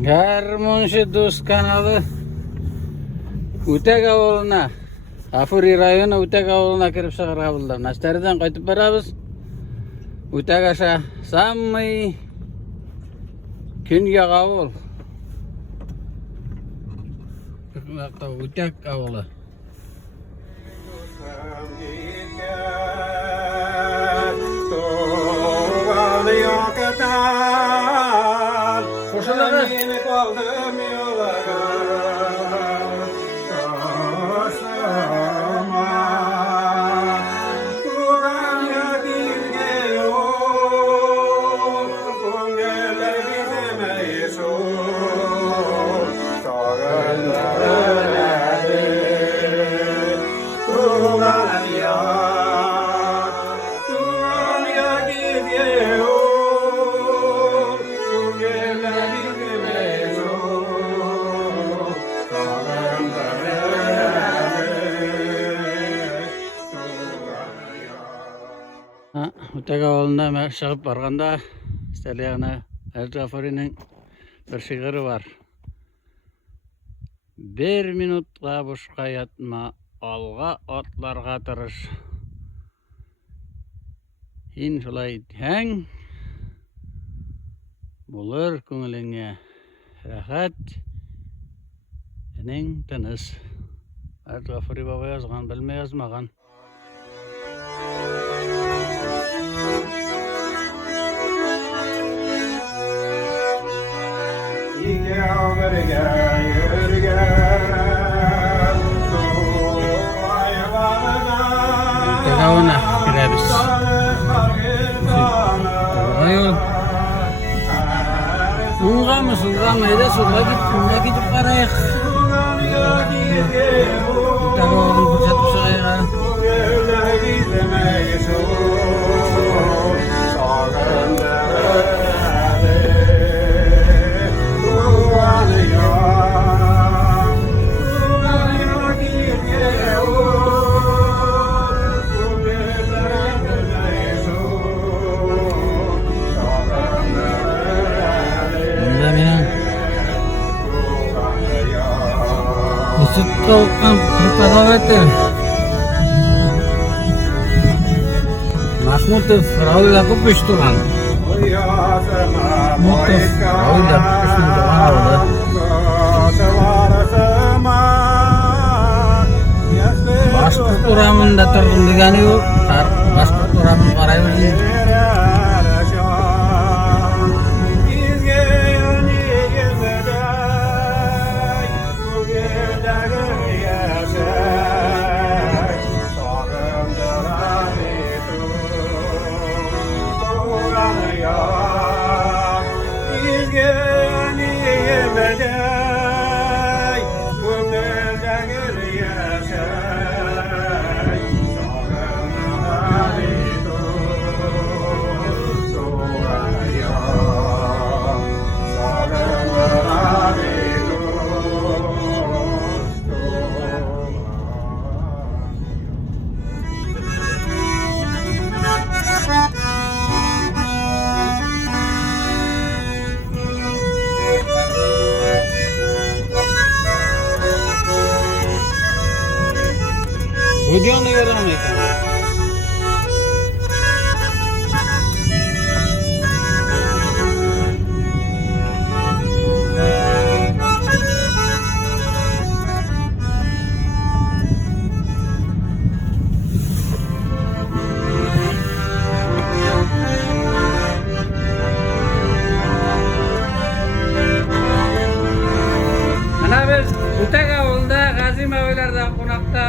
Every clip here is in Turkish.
Garmonshi Do'st kanali O'tak avuluna, G'afuriy rayoni O'tak avuluna kirib chiqarga bo'ldi. Nashtaridan qaytib boramiz. O'tak asha sammy Künyak avul. Buyoqda O'tak avuli. O'tak avuluna chiqib borganda Staliyana G'afuriyning bir shi'ri var. Bir minutga boshqa yatma, olg'a otlarga tirish. Sen shulay hang bo'lar ko'ngilingga rahat, ening tinis. G'afuriy bobo yozgan, bilmay yozmagan. Tegavana kiramiz. Ung'ami edi, suga ketib qarayıq. Tegavani ko'rsatib chiqayıq. Kau kan berpadawan Mahmudov Raul aku pisturan. Mahmudov Raul aku pisturan. Pasport orang datar dengan itu, pasport orang parai ini. Videonu göremeyiz. Mana biz O'tak avulida G'azim avullarda qonaqda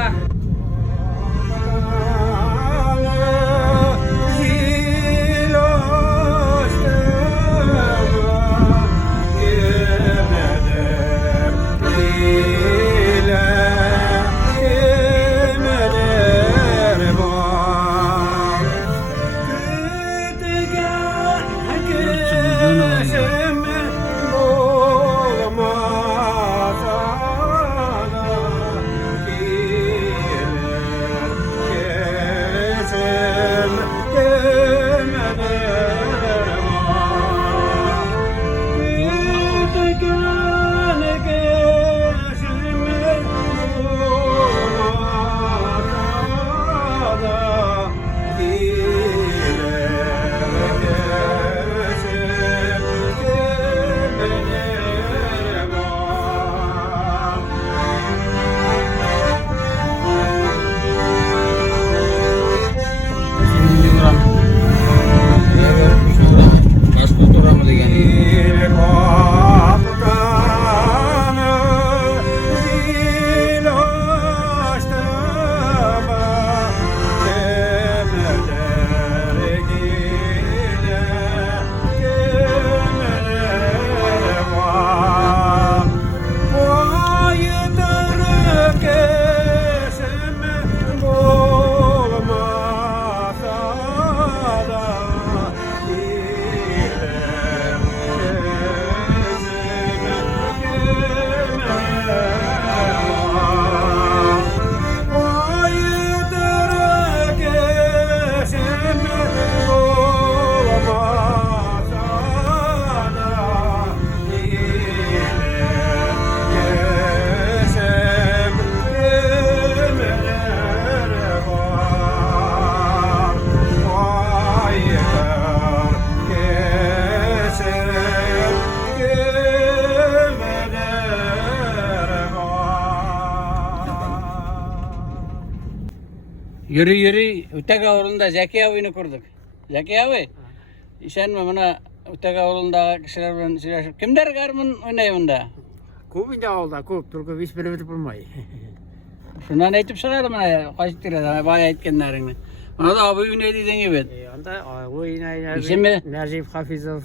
Yürü Ütek avlunda Zeki abini kurduk. Zeki abi. Sen mi buna Ütek avlundagi kişiler bilen süreşip kimler garmın oynay bunda? Көп инде ауылда көп только вис беріп болмай. Şundan aytıp çıkardı bana kaç lira bayağı aytkenlerini. Bana da abi ne dediğin gibi. Анда ойнай İsmi? Нәжип Хафизов.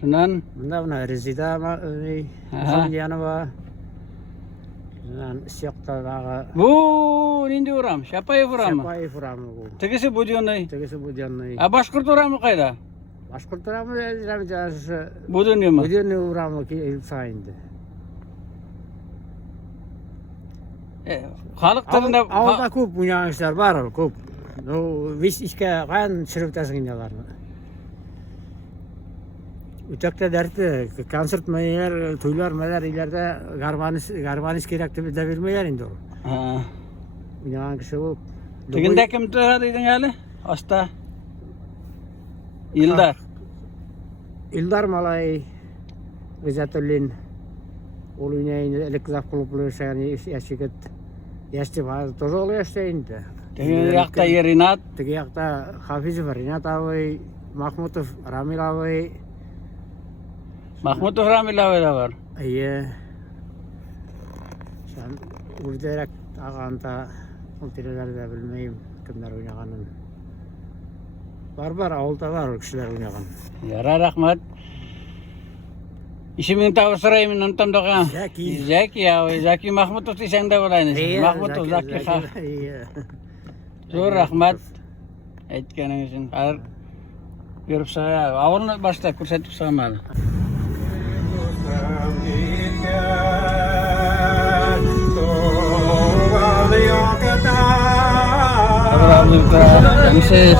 Şundan Мына Резида Мұхамедьянова. Сияқтағы bu nindi uram, Şapayı uram mı? Сапаев урамы бұл. Tegisi Budion'day. Тегісі Буденный. A Başkurt uramı kayda? Башқұрт урамы жасы Budyon mu? Буденный урамы сайынды. Halk tadında Ауылда көп ойнағыштар бар, көп. Вис ішке қайын шіріктесің индаларны. Үтекте дәрті концерт мәйер, тойлар мәлер илерде гарманис керекті де бермейер инде ол. Oynayan kişi bu. Teginde kim tüyadıydın hali? Asta. Ildar. İldar Malay, Gizatulin, ol oynayın, elektrik kulüpleri yaşıket. Yaştı var, toz oluyor yaştayındı. Teginde yakta Rinat. Tegi yakta Hafizov, Rinat abi, Mahmutov, Ramil abi. Mahmutov Ramil abi de var. İyi. Sen urdayarak ağanta ultirelerde bilmeyim kimler oynağanın. Var avulda var o kişiler oynağan. Yara rahmat. İşimin tavu sırayımın unuttum dokan. Zeki. Zeki abi. Zeki Mahmutov sen de olayınız. Mahmutov Zeki ha. Zor rahmat. Etkenin için. Hayır. Görüp sana. Avulunu başta kursetip sağmalı. Entonces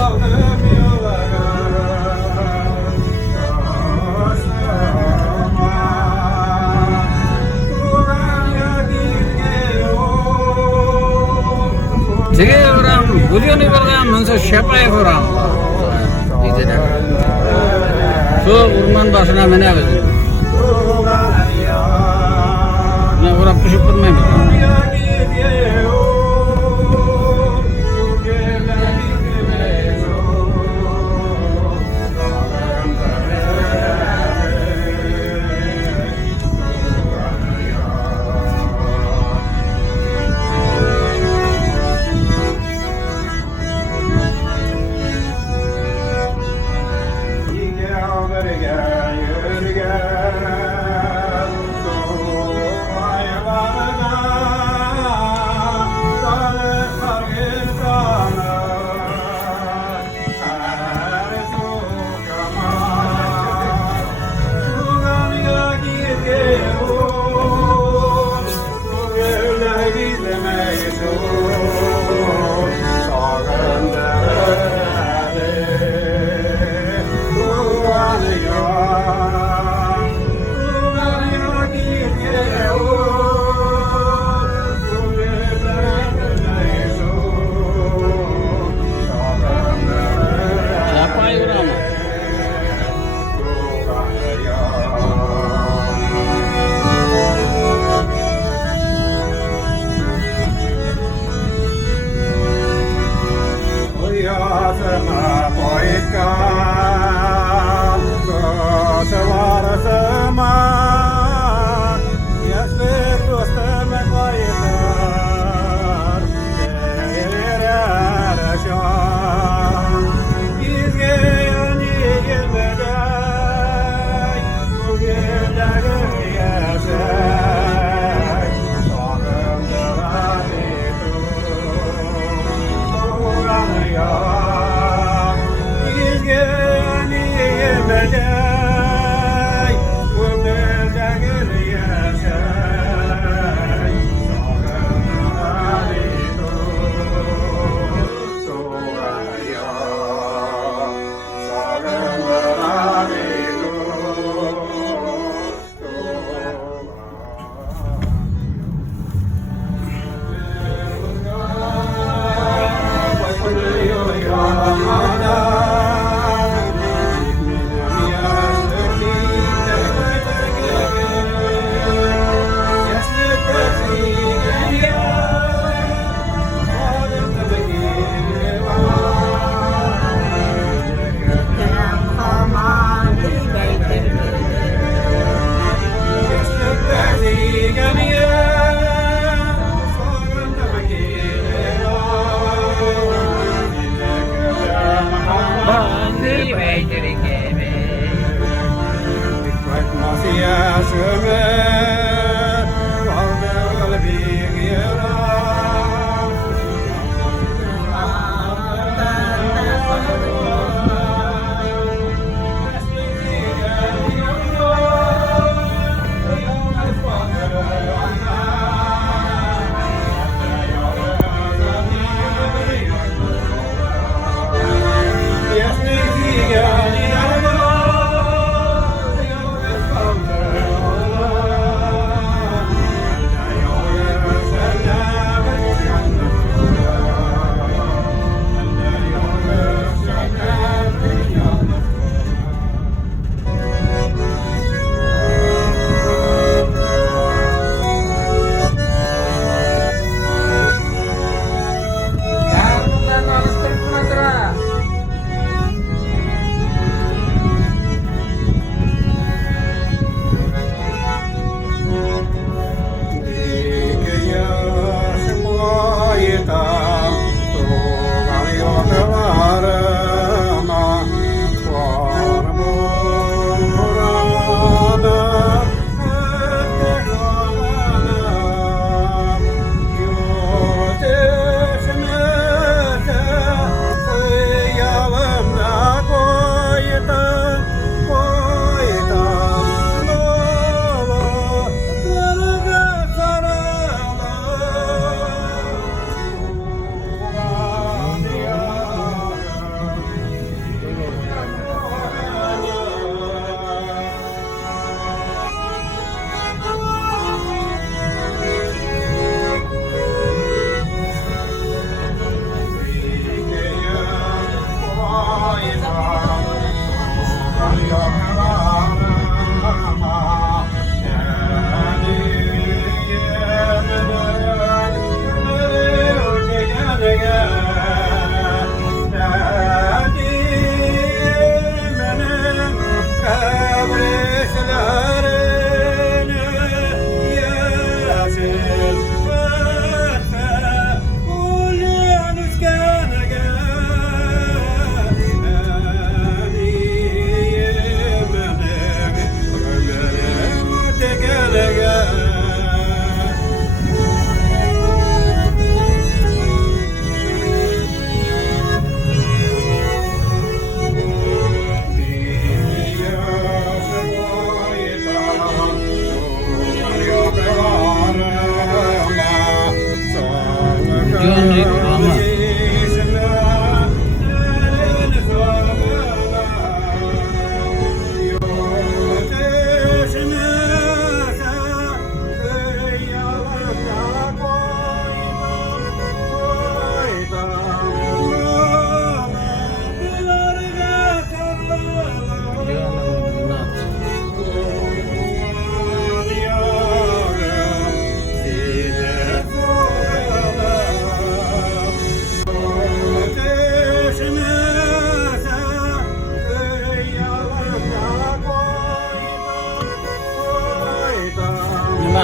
Sige orang Budyon ibargan mansa Şapayı oram. Şu orman başına menemiz. Ne uğrap kuşup durmayın.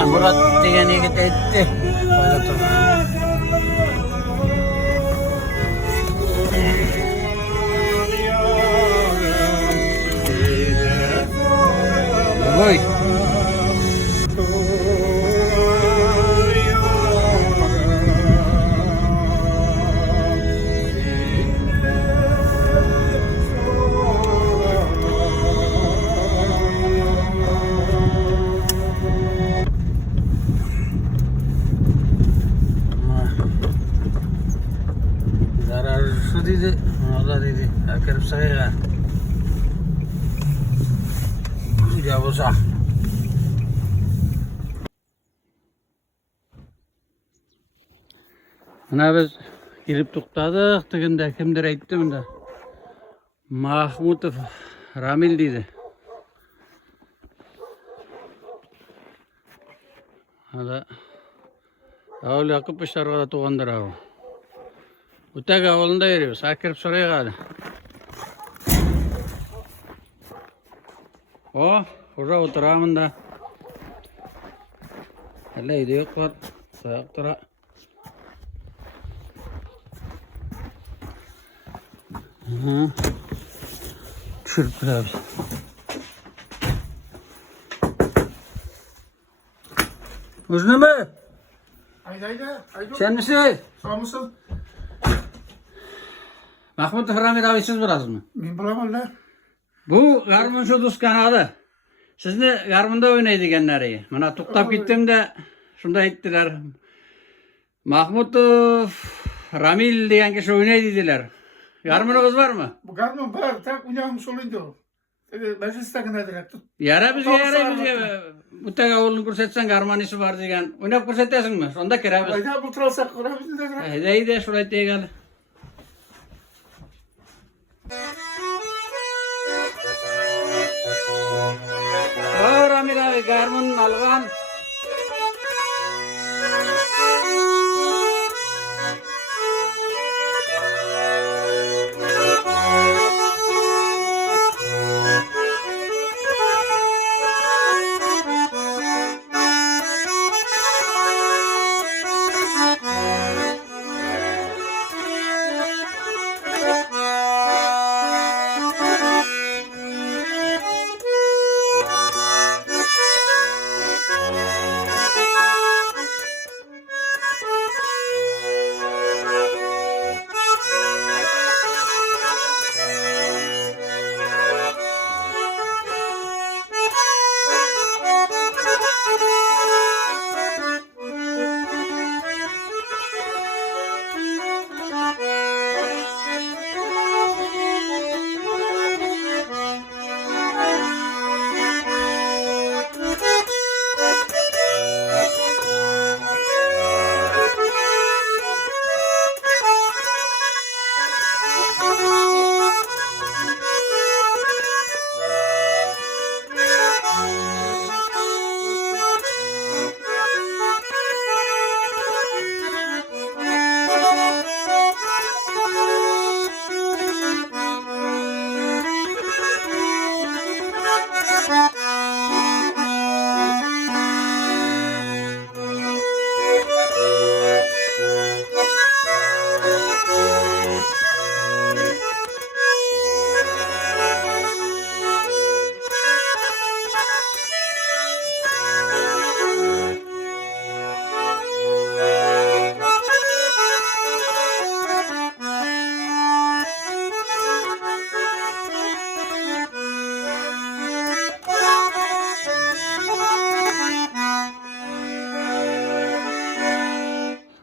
Murat tinggal kita itu. Boy. Allah dedi, akhirnya saya sudah usah. Mana biz kelip to'xtadik deganda kimdir aytdi bunda. Mahmutov Ramil deydi. Hada avul yaqib ishlarga to'g'andir avul. Utak avulunda yürüyoruz. Akirip şuraya geldi. Orada oturamın da. Hele gidiyor var. Sayak tura. Düşürüp durarız. Uzun mu? Haydi. Sen misin? Sağ mısın? Mahmut Ramir abi siz biraz mı? Ben bulamam lan. Bu garmuncu Duz kanalı. Sizni garmunda oynaydı genleri. Bana tuktap gittim de şunda ettiler. Mahmutov Ramil diyen kişi oynaydı dediler. Garmunuz var mı? Bu garman var. Tak uyanmış olaydı o. Mecliste gınadır yaptı. Yara bizge. Mutlaka oğlunu kursetsen garmanisi var diyen. Oynap kursetesin mi? Sonda kere biz. Haydi bu tıralsak kurabildin de. Haydi şuraya diye Ramil abi garmun algan.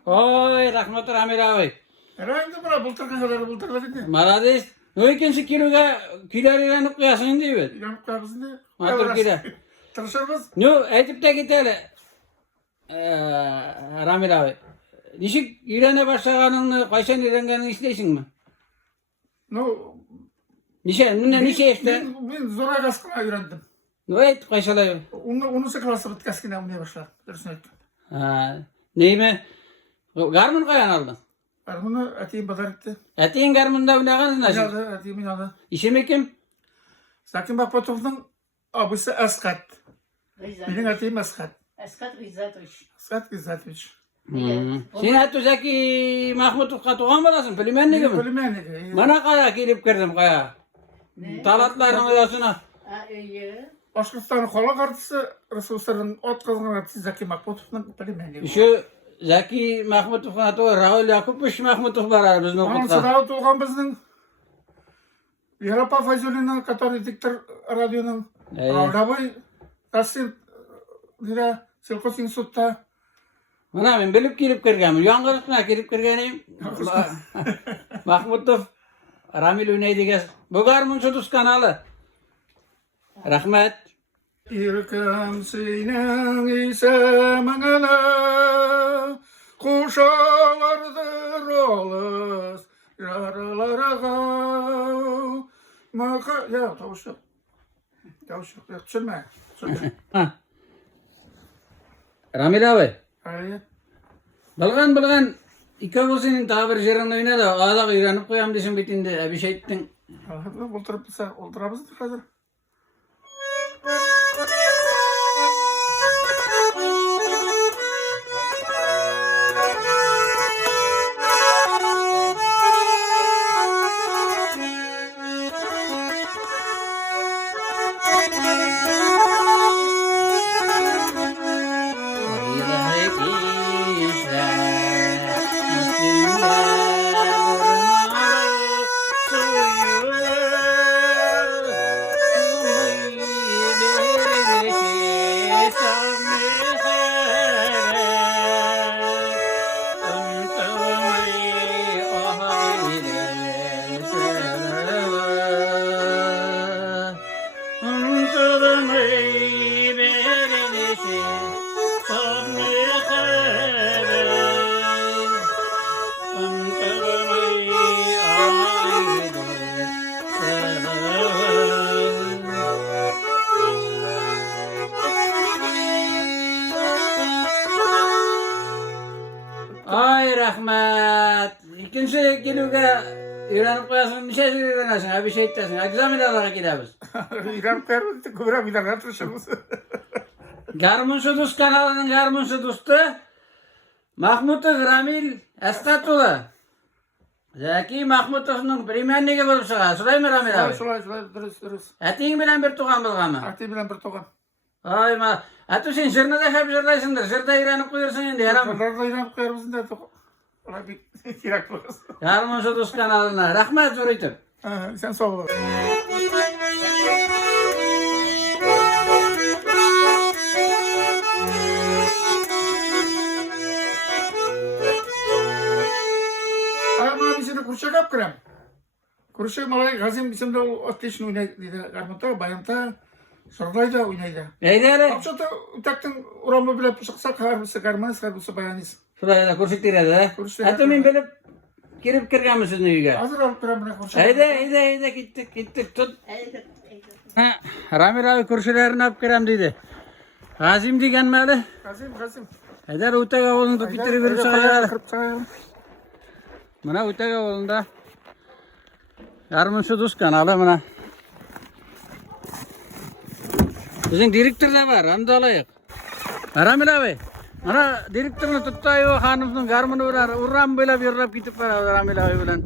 Oy rahmat Ramil abi. Herhalde buna bultırlar dedi. Maradis. O ikinci kiloga kilolarını koyasın diyor. Yanıp kalbısın de. Matur kilo. Tırışırmız. No, edip de gidelim. Ramil abi. Nişik İran'a başlaganını, Kaysan İran'ı isteysin mi? No. Nişe işte. Ben zora kaskına öğrendim. No et Kaysan'ı. Onu sıkılası bit kaskına bunu başlar. Dersine ettim. Neyme? Garmın kayan aldın. Ben bunu atayım pazar etti. Etiğin garmında oynadın nasıl? Atayım inadı. İşimi kim? Sakin Bakpatov'un abisi Askat. Benim atayım Askat. Askat Rızatoviç. Askat Gizatoviç. Sen hatta Zeki Mahmutov katuğan balasın, pelimenli gibi. Bölümenli. Bana kaya gelip girdim kaya. Talatların odasına. İyi. Başkırtların kola kartısı, Resulsar'ın ot kazanı kartısı Zeki Bakpatov'un bölümenli. Şu Zeki Mahmutov katuğu Rahul Yakupoviç Mahmutov var bizim Onun okulda. sırağı tuğan bizden Europa Fazoli'nin который диктор radyo'nun Avraboy Tassil Lira Silkos Institut'ta Bana ben bilip gelip girgenim. Yangırıkına gelip girgenim. Mahmutov Ramil Üneydi'ge. Bu garmuncu Duz kanalı. Rahmet. İrkam senin ise mangala kuşalardır olas yaralara maka ya tavuş yok. Tavuş yok. Çölme. Ramil abi. Hayır. Bilgan ikavusinin tabir jerin oyna da ağda öğrenip koyam desin bitinde bir şey ettin. Oldurabız hazır. Ramil'e öğrenip koyasın, bir şey öğrenesin, bir şey eklesin. Egzaminalara gideriz. İran koyarız, köbürem gider, tırışırız. Garmunçu Dost kanalının Garmunçu Dost'u Mahmutov Ramil Estatulu. Zeki Mahmutov'un primenliği bulup çığa. Şurayı mı Ramil abi? Şulay, dürüst. Etin bilen bir tuğan bulgan mı? Akti bilen bir toğan. Ay ma. Atu sen şırnı da hep şırlaysındır. Şırda öğrenip koyursun indi. Şurlarda İran koyarız da toğan. Ona bir kirak koyarız. Garmunçu Dost kanalına. Rahmet zoruytur. Sen sağ ol. Ama bizim kuruşa kap kıram. Kuruşa malay Gazim bizim o ateşin oynaydı. Garmanta bayanta sorlayda oynaydı. Eydi hele. Apşata utaktan uramı bile pışıksak harbisi garmanız harbisi bayanis. Şuraya da kurşuk diredi. Kurşuk Atu min bilip girip kirgen misin uyuga? Hazır alıp kıramına kuruşa. Eydi gittik tut. Ramil abi kurşularını ap kiram dedi. Gazim digen mali. Gazim. Eder utak avulunu bitirip verip çıkar. Kırıp çıkar. Mana utak avulunda. Garmunçu Dost kanalı mana. Bizim direktör de var, onu da alayık. Ramil abi. Mana direktörünü tuttuğu hanımın garmını uğrar. Urram böyle bir rap gidip var Ramil abi bilen.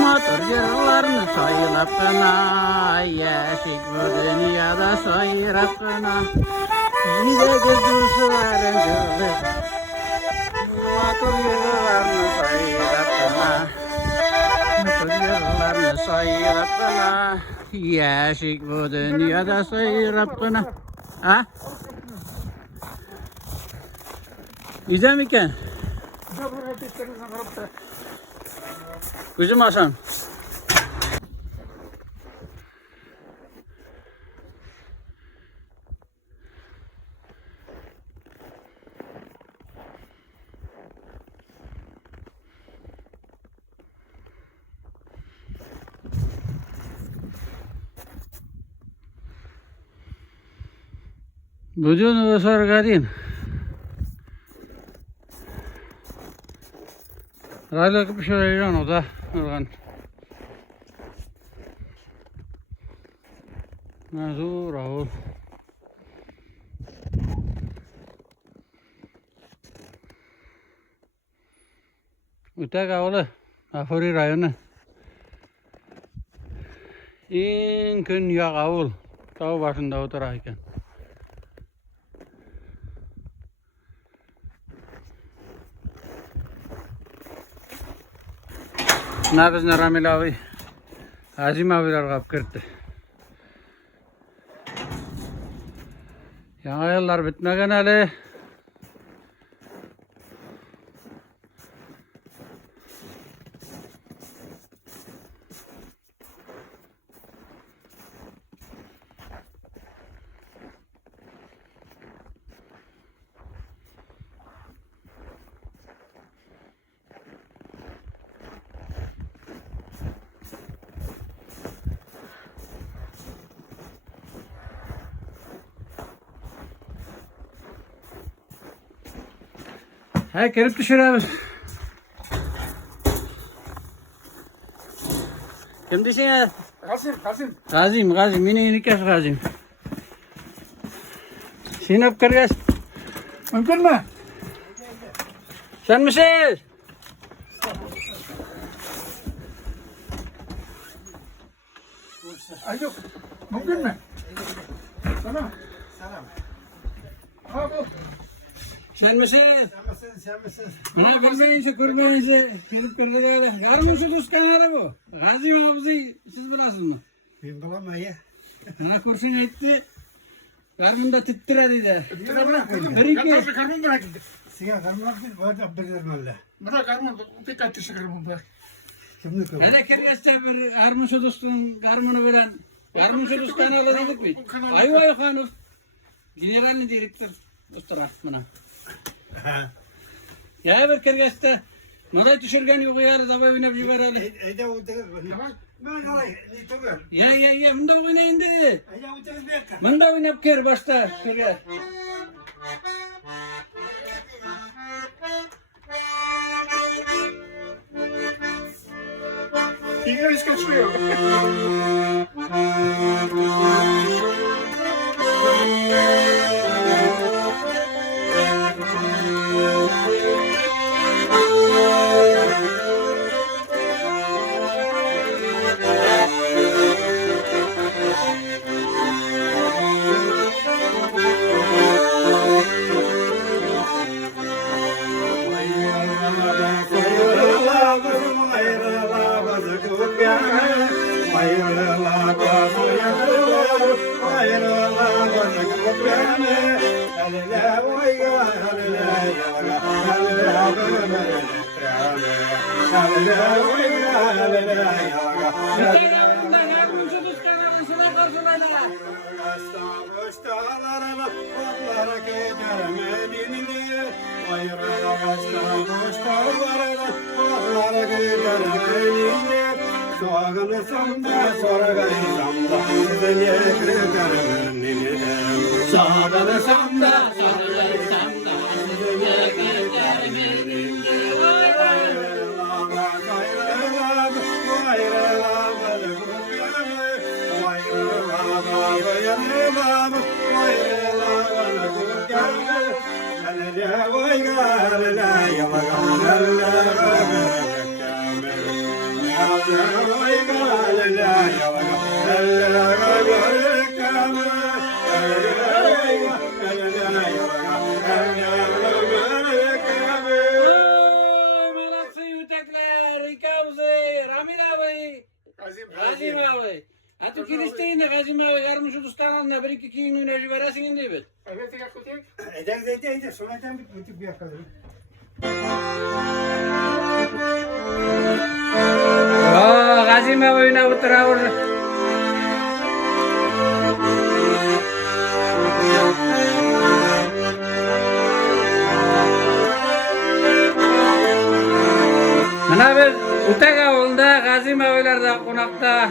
Motor yıllarını sayılap kına, yaşık bu dünyada sayırap kına. Yine gözüsülerin cılır, motor yıllarını sayılap kına. Motor yıllarını sayılap kına, yaşık bu dünyada sayırap kına. Ha? Güzel mi iken? Kızım Hasan. Bugün vasar gadin. Rayla kapışıyor o da. Organ. Nazur Rahul. Utak avlı. Afori rayonu. En künyak avul. Tağ başında oturarken. Nabızna Ramil abi. Azim abiler kap kırdı. Yana yıllar bitmegen hali. Ha kerip düşüremiz. Kim dişin ya? Gazim. Gazim. Yine nikah Gazim. Sinop kardeş. Mümkün mü? Sen misin? Ay yok. Mümkün mü? Selam. Ha bu. Sen misin? Sen misin? Ne görmeyince gelip görmeye. Garmunçu Dost kanalı bu. Gazim abizi siz bilasınız mı? Ben bulamam ya. Bana kurşun etti. Garmunda titredi de. Yatar karmın bırak. Siga karmak değil, bu arada bilirler öyle. Bırak karmın. Pek ateşi karmın bırak. Şimdi kıvır. Hele kereste bir Garmunçu Dost'un garmını veren. Garmunçu Dost kanalı dedik mi? Ayvay Hanım. Generalni direktör. Oturak buna. Ya bir kereste. Noday düşürgen yok ya da oynayıp jiber öyle. Eyde o değil. Ben kalay. Nitogör. Ya, bunda oynayın dedi. Ya bu tez bekle. Bunda oynayıp ker başta. Kere. İngiliz kaçırıyor. Gazim abi. Atı kilisteyin de Gazim abi yarım şu dostan ne bir iki kiyin enerji veresin indi bir. Evet, tek akutek. Eder. Sonradan bir yakalayın. Gazim abi oyuna bitiravur. Mana bir Utak avulda Gazim abilarda konakta.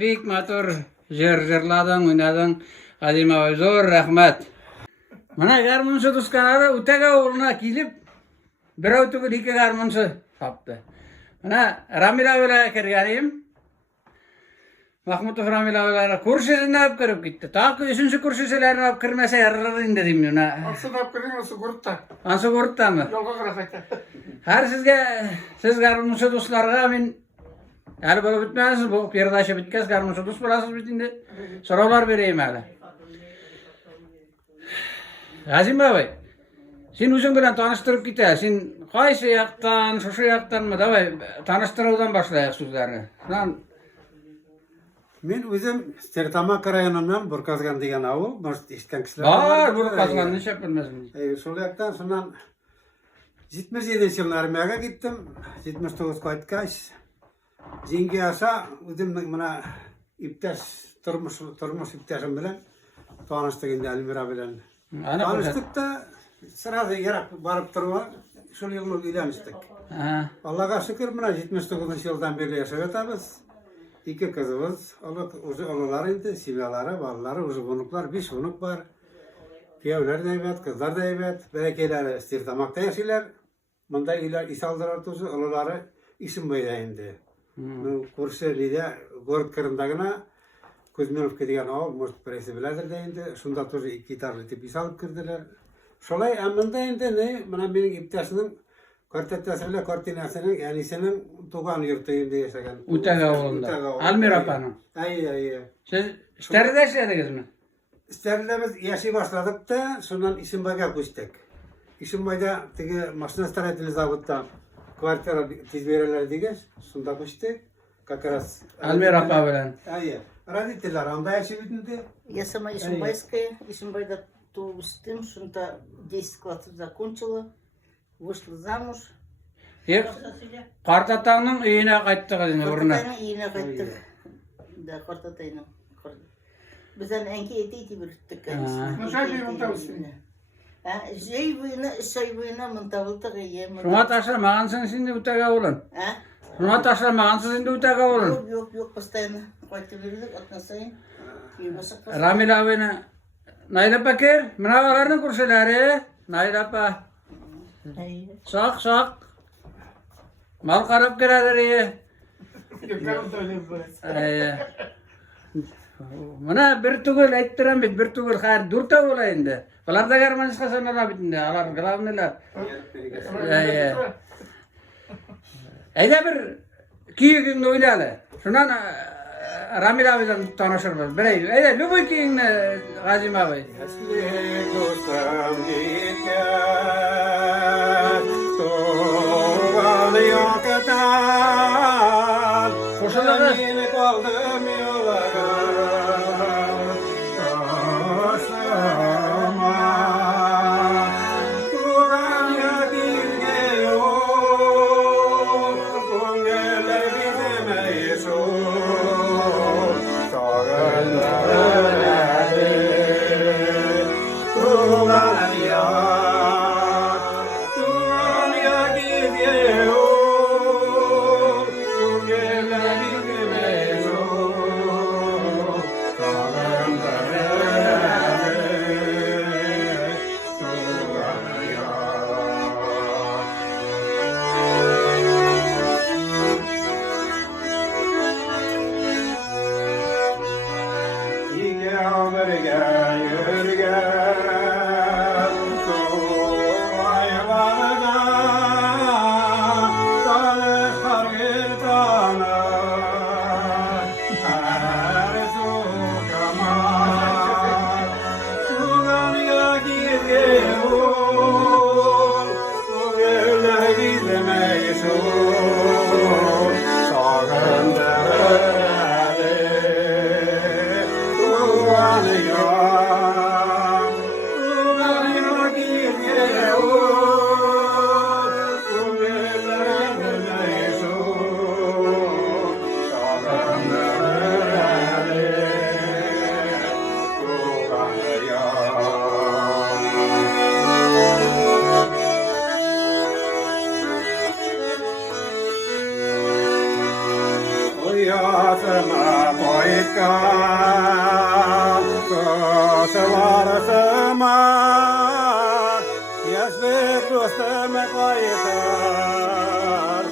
Bik matur jır-jırladın, oynadın. Gazim abi zor rahmet. Mana garmunsu tuskanları Utaka oğluna kilip bir avtukul iki garmunsu taptı. Ana Ramil abiyle kirganiyim. Mahmutov Ramil abiyle kursesini alıp kirip gitti. Ta ki 3. kurseselerini alıp kirmese yararlar indireyim diyor. Asıl yapkırın olsa gurutta. Ansı kurtta mı? Yolga karasayta. Her siz garmuşu dostlarga men yani böyle bitmezsiniz bu yerdaşı bitkes garmuşu dost bulasız bitinde sorular vereyim hala. Azim bey, sen özün bilen tanıştırıp gite. Sen qaysı yaktan, şu yaktan mı davay tanıştırıdan başlayak sözlerini. Lan Men özüm Sertamak rayonundan Burkazgan degan avul, most eshitgan kishilar var bunu kazanını hiç bilmezsiniz. Şol yaktan sondan 77-yillar Armiyaga gittim. 79 qaytgach Jengi asa özüm mana iptaş turmuş iptaşım bilen tanıştık Almira bilen. Ana Tanıştık da sırada yarak barıp turma şol yılda uylanıştık. Ha. Allah'a şükür mana 79 yıldan beri yaşayıp atabız. İki kızımız, oğullar indi, sivaları, balaları, bunuklar, 5 bunuk var. Kıyavlar da evet, kızlar da evet. Berekeler istirtamakta yaşıyorlar. Bunda iler isaldırar tuzu, oğulları isim boyda indi. Kursu lide, Gorut kırındagına, Kuzminovka degan oğul, most presi biladir de indi. Şunda tuzu 2 gitarlı tip isalıp kirdiler. Şolay amında indi ne? Bana benim iptasının Kortettası bile Kortinasının yani senin tuğan yurtuyum diye yaşayan. Utaga oğlunda. Almir apanın. Ay. Siz işlerde işlediniz mi? İsterlerimiz yaşay başladık da sondan İşimbay'a koştuk. İşimbay'da tege maşina staratili zavutta kvartira tizbereler diye sonda koştuk. Kakaras. Almir apa bilen. Ay. Родителler anda yaşayıbıdındı. Я сама Ишимбайская. Ишимбайда туыстым, шунта 10 классов закончила. Вышла замуж. Hep Kartatan'ın iyine kayttık edin oruna. Картатайның үйіне қайттық. Да, Картатайның. Бізден әнке етейді бірттік. Жай бойына, 3 ай бойына мынтабылдық. Şuna taşlamağansın şimdi utaga olun. Şuna taşlamağansın şimdi utaga olun. Yok, постоянно. Қайтып бердік, атна сайын. Ramil abine Nail Bakir, mınavalarını kurşuları. Nail apa. Sok. Mal karıp kiradır iyi. Mana bir tugul ettiren bir tugul hayır durta olayında. Onlar da garmanis kasanlar bitinde. Alar glavneler. Eyde bir kiyi gün oylalı. Şundan Ramil abiden tanışırız. Birey. Eyde lübü kiyin Gazim abi. Asli dostum gitken tuğan yoktan Koşuları. Yine kaldım yollara Koşama Tuğan yakirge yok Kungeler bizime yeşil Sağırlar Tuğan ya gidiyor Kungeler bizime yeşil Sağırlar Tuğan ya İki ömürge yürgen Tuğaylarda Tanışlar bir tane Her sukamar Tuğan ya gidiyor Bu gölde gizleme yaşıyor Sağındır Tuğan ya gidiyor Bu gölde gizleme yaşıyor Sağındır Tuğan ya Uyatıma koykan Koşularıma Yaş bir dostum koykan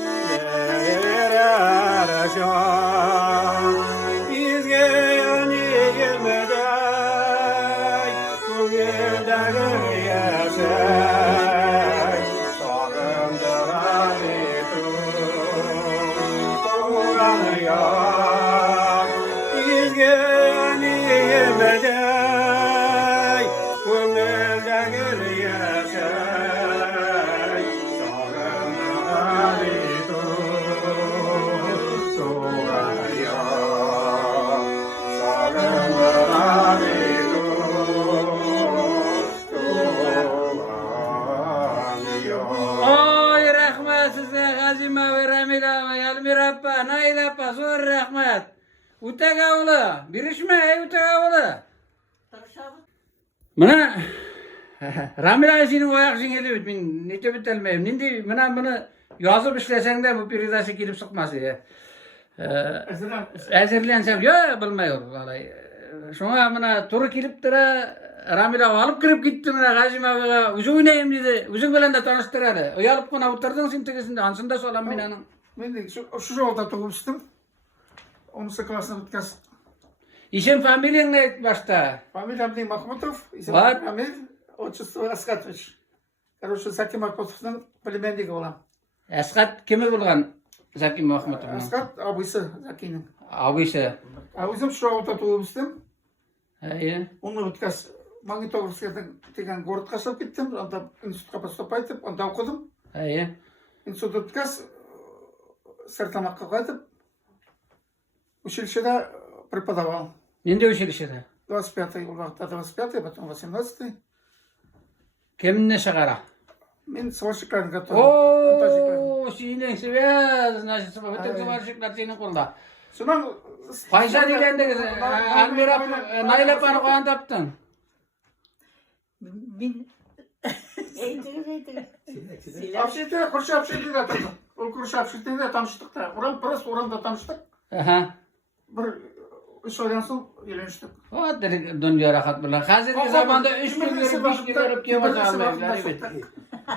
Oy rahmat sizga G'azima va Ramila va Yalmira appa, Naila appa, zo'r rahmat. O'taga o'g'li, berishma, ey o'taga o'g'li. Mana Ramila seni oyoqing kelib, men necha bitilmayman. Endi mana buni yozib ishlasangda bu передача kelib chiqmas edi. Azirlansam, yo'q, bilmayman valay. Shunga mana to'g'ri kelibdi, Ramila olib kirib ketdi mana G'azimaga, o'zi o'ynayman dedi. O'zing bilan da tanishtiradi. Uyalib qona o'tirding sen tegisinde, ansında so'lam men aning. Men de şu yolda tug'ildim. 10 klassni bitkaz. İşin familiyang ne başta? Familiyam Mahmutov, isim What? Ramil, отчество Аскатович. Короче, Зaki Mahmutov'un племянниги bo'lam. Asqat kimi bo'lgan? Zaki Mahmutovning. Asqat abisi Zakining. Abisi. O'zim shu yolda tug'ildim. Hayır. Uni bitkaz Магнитогорская degan городga chiqib ketdim. Onda institutga поступать etib, onda o'qidim. Hayır. Institut bitkaz Sartamakka qaytib, училищеда преподавал. Nende училищеда? 25-й, у вaqtda 25-й, потом 18-й. Kimni шығара? Мен сварщикларын готовил. Oo, senin связь, значит, bütün сварщиклар senin қолда. Сонан Qaysa degende Almira, Naila apani qo'yan topdin? Мен общежитие, Күрші общежитиеде тұрдым. Ол Күрші общежитиеде таныштық та. Просто орамда таныштық. Aha. Bir 3 aydan so'ng uylanishdik. O dedik dünya rahat bilan. Hozirgi zamonda 3 kun yurib 5 kun yurib kelmasa olmaydi.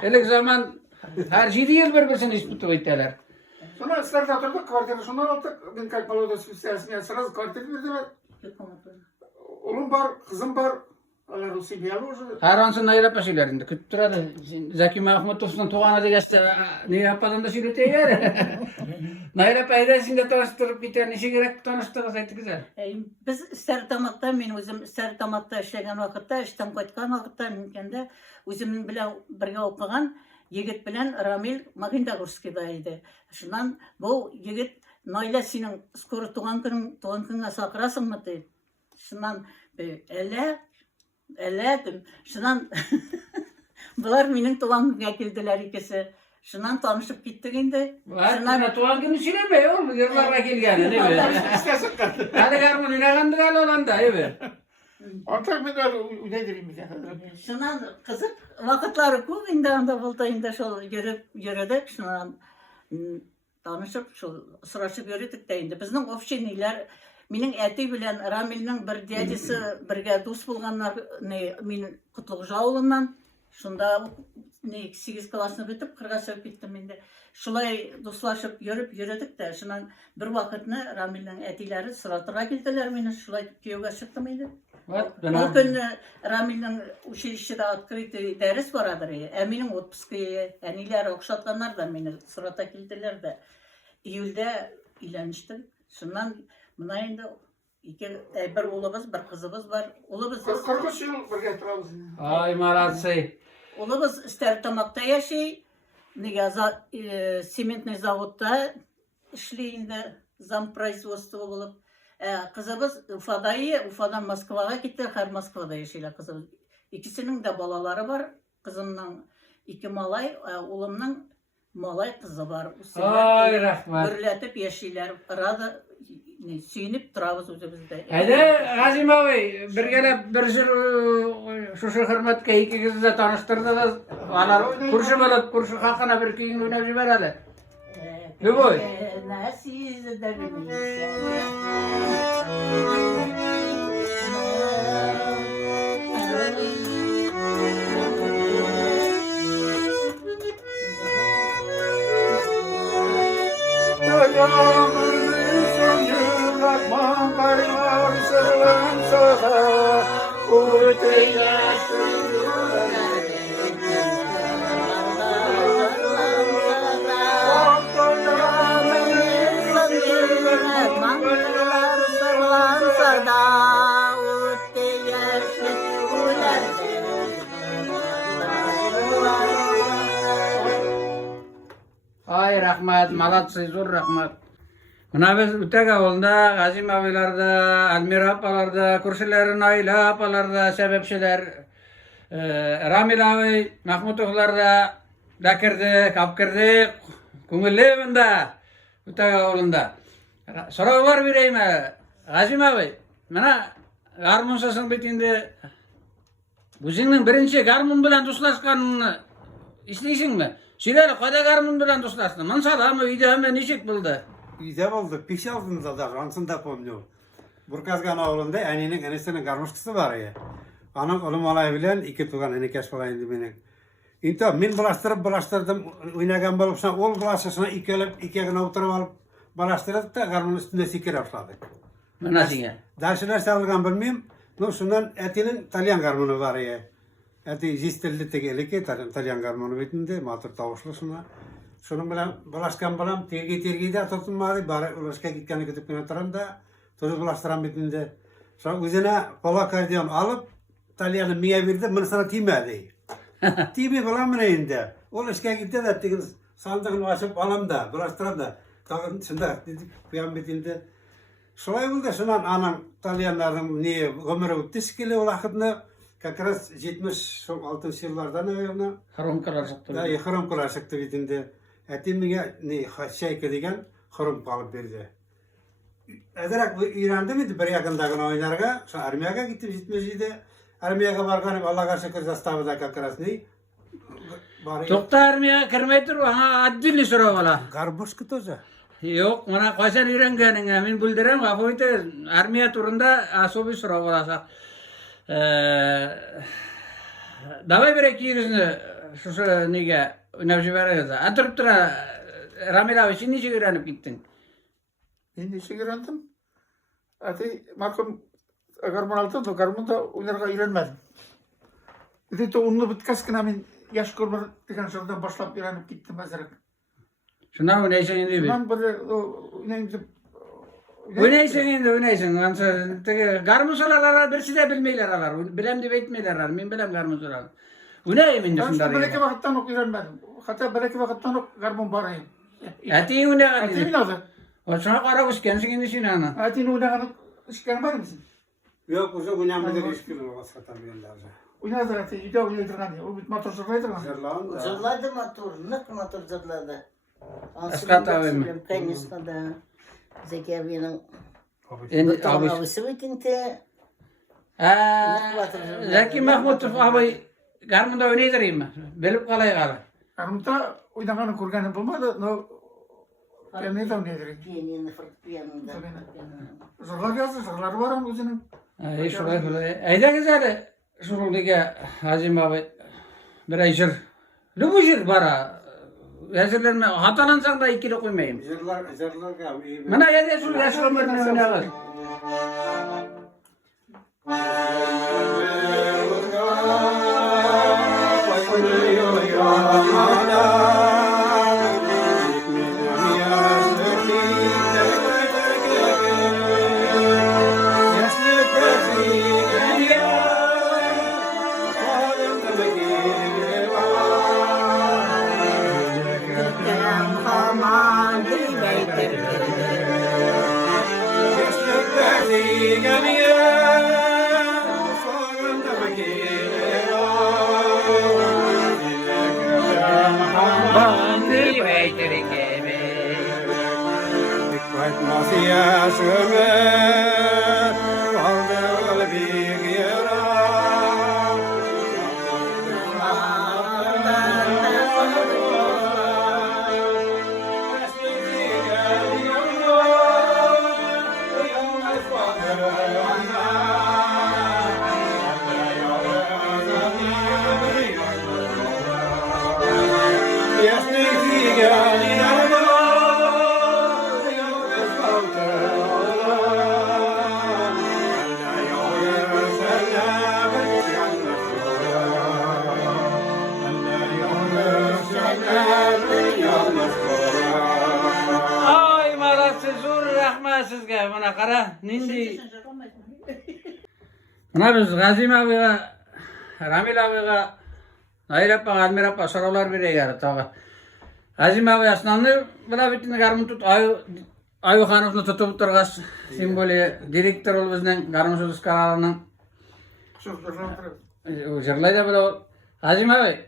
Elik zaman har 7 yil bir-birini ispitib o'tdilar. Sonra ısrarla oturduk, kvartira şundan aldık. Ben kalk молодой специалистine сразу kvartira verdiler. Oğlum var, kızım var. Onlar o семьялы уже. Har onsin Naila apa söylerinde kütüp turadi. Zaki Mahmutov'un tuğanı degasta ne apadan da söyleteyer. Naila apa aydasında tanıştırıp biter. Neşe gerek tanıştırırız aytı güzel. Biz Sartamakta, men o'zim Sartamakta ishlagan vaqtda, ishdan qaytgan vaqtda Minkanda o'zim bilan birga o'qigan yigit bilan Ramil Magnitogorskiyda edi. Shundan bu yigit Naila sening skoro tug'an kunga chaqirasizmi dedi. Shundan dedim. Shundan bular mening tug'an kunga keldilar ikisi. Shundan tanışıp ketdik endi. Shundan tuğan günü söylemey oğlum. Yıllarga kelgani, değil mi? Hadi garmın oynagandı gal olanda, evet. Ortak ben de uylaydireyim bir tane. Shundan qiziq vaqtlari ko'p endi anda bo'ldi endi shol yurdik. Shundan tanishib shol so'rashib yurdik-da endi. Bizning общенийлар mening әти bilan Ramilning bir dядесі birga do'st bo'lganlar men Qutlug'ja ауылынан. Shunda 8 klassni bitib, 40ga chiqib ketdim endi. Shulay do'stlashib yurdik-da. Shundan bir vaqtni Ramilning әтиләре Сыратырга keldilar meni. Shulay kuyovga chiqdim endi. Ол күнні Рамилның училищеда открытый дәріс барадыр. Әменің отпускы, әнилері оқшатқанlar да мені сұрата келділер де. Июльде үйленіштік. Шыннан мына енді бір ұлыбыз, бір қызыбыз бар. Ұлыбыз 43 yıl birga turamiz. Ay молодцы. Ұлыбыз Стартамақта яшей, цементный заводта ішлейінді зам производства болып. Kızımız Ufadan Moskva'ya gitti. Her Moskva'da yaşayla kızımız. İkisinin de balaları var. Kızımdan 2 malay, oğlumdan malay kızı var. Ay rahmat. Gürletip yaşaylar. Arada suyunip durabız özümüzde. Hadi G'azim abi, bir gelip bir yıl şu hürmetke iki kızı da tanıştırdı da kurşu bulup kurşu hakkına bir köyün oynayıp jiberadi. Ne boy? Siz de Yağmur rahmat, malatçı, zor rahmat. Buna biz Ütek avulunda, Gazim abilarda, Almira apalarda, Kurşilerin Ayla apalarda, sebepçiler, Ramil abi, Mahmut oğullarda da kirdi, kap kirdi, kungulli bunda, Ütek avulunda. Sorular vereyim, Gazim abi, bana garmun sasın bitinde, bu senin birinci garmun bilen dostlaşkanını işleysin mi? Söyle, kada garmun bilen dostlaştın? Mansal ama uydu hemen işik buldu. Үйде болдық, пеш алдымызда да, ансын да помню. Бурказган ауылында әненің әнесінің гармошкасы бар еді. Аның ұлым алай білен, екі туған әнекеш балайынды менің. Инта мен балаштырдым, ойнаған болып, ол балашысына икегін отырып алып, балаштырдық та гармон үстінде секер ашладық. Bana singe. Дальше нәрсе алған білмеймін, но шунан әтенің тальян гармоны бар еді. Әте жестелді тегелеке, тальян гармоны бетінде, матыр тауышлы шуна. Şunun bilen bulaşkan balam tergi de tutulmadı. Bari bulaşka gitkenini kütüp güne turan da tuzu bulaştıran bitinde. Sonra üzerine polakardiyon alıp Talyan'ın miye verdi. Bunu sana tiymedi. Tiymi balam ne indi. O bulaşka gitti de ettiğiniz sandığını açıp alam da bulaştıran da. Tağın içinde dedik kuyan bitinde. Şolay oldu. Şundan anam Talyanların niye ömrü tiskili olakıdını kakras 76 yıllardan evine. Haram karar çıktı. Da yıkırım kılar çıktı bitinde. Etimiye ne şeyke degen xırım kalıp berdi. Ederek bu İran'da mıydı bir yakındagına oynarga? Şu armiyaga gittim gitmesiydi. Armiyaga barganım Allah'a şükür zastavıda kakras ne? Tokta armiya kirmeydir ama addini soru valla. Garboşku toza. Yok, bana kaçan İran'ganın min bildiren vafoyte armiya turunda asobi soru valla. Davay berek yürüsünü şu nege Nevşi veririz. Atırıp tura Ramil abi şimdi niçin öğrenip gittin? Ben işe girendim. Ati markum garmon aldım da garmonda oynarga öğrenmedim. Bir de onunla bitkaskına ben yaş kurbar diken şuradan başlayıp öğrenip gittim mesela. Şuna oynayışın indi bir. Ben böyle oynayınca Oynayışın indi oynayışın. Garmon soralar birisi de bilmeyler alar. Bilem de bekmeyler alar. Min bilem garmon soralar. Oynayayım indi ben şunları. işte belki vakitten ok öğrenmedim. Hatta belki vakitten ok garmon barayım. Ati oynayan Ati indi. mi lazım? O şuna kara kuşkensin indi şimdi ana. Ati'nin oynayanı işken var mısın? Yok uzun oynamadık 3 kilo olmaz katan gönderdi. Oynadı Ati, yüce oynayırgan ya. O bir motor sırlayırgan. Zırlan da. Zırladı motor, nık motor zırladı. Askat abim. Конечно, da. Zeki abinin Endi abi. avısı bitinti. Zeki Mahmutov abi garmında oynayırım mı? Belip kalay kalay. Garmonda oynayanı kurganı bulmadı. No, ben ne de oynayırım. Piyanini, fortepiyanında. Zırlar yazdı, zırlar var onun özünün. Şuraya şuraya. Ayda güzel. Şuradaki Hazim abi. Bir ayşır. Lübüşür bara. Yazırlarımı hatalansan da ikili koymayayım. Zırlar gam iyi. Bana ya şu yaşlı ömrünü oynayalım. Ay maratsız zor rahmatsız gel bana kara nindi. Bana biz Gazim abiga, Ramil abiga, Nail appa, Almir appa sorular bire yarı tağa. Azim abi aslanlı bula bitin garmın tut Ayu Hanov'nu tutup turgas simboli direktor ol bizden garmın sudus kanalının Çok güzel. jırlayda bula Azim abi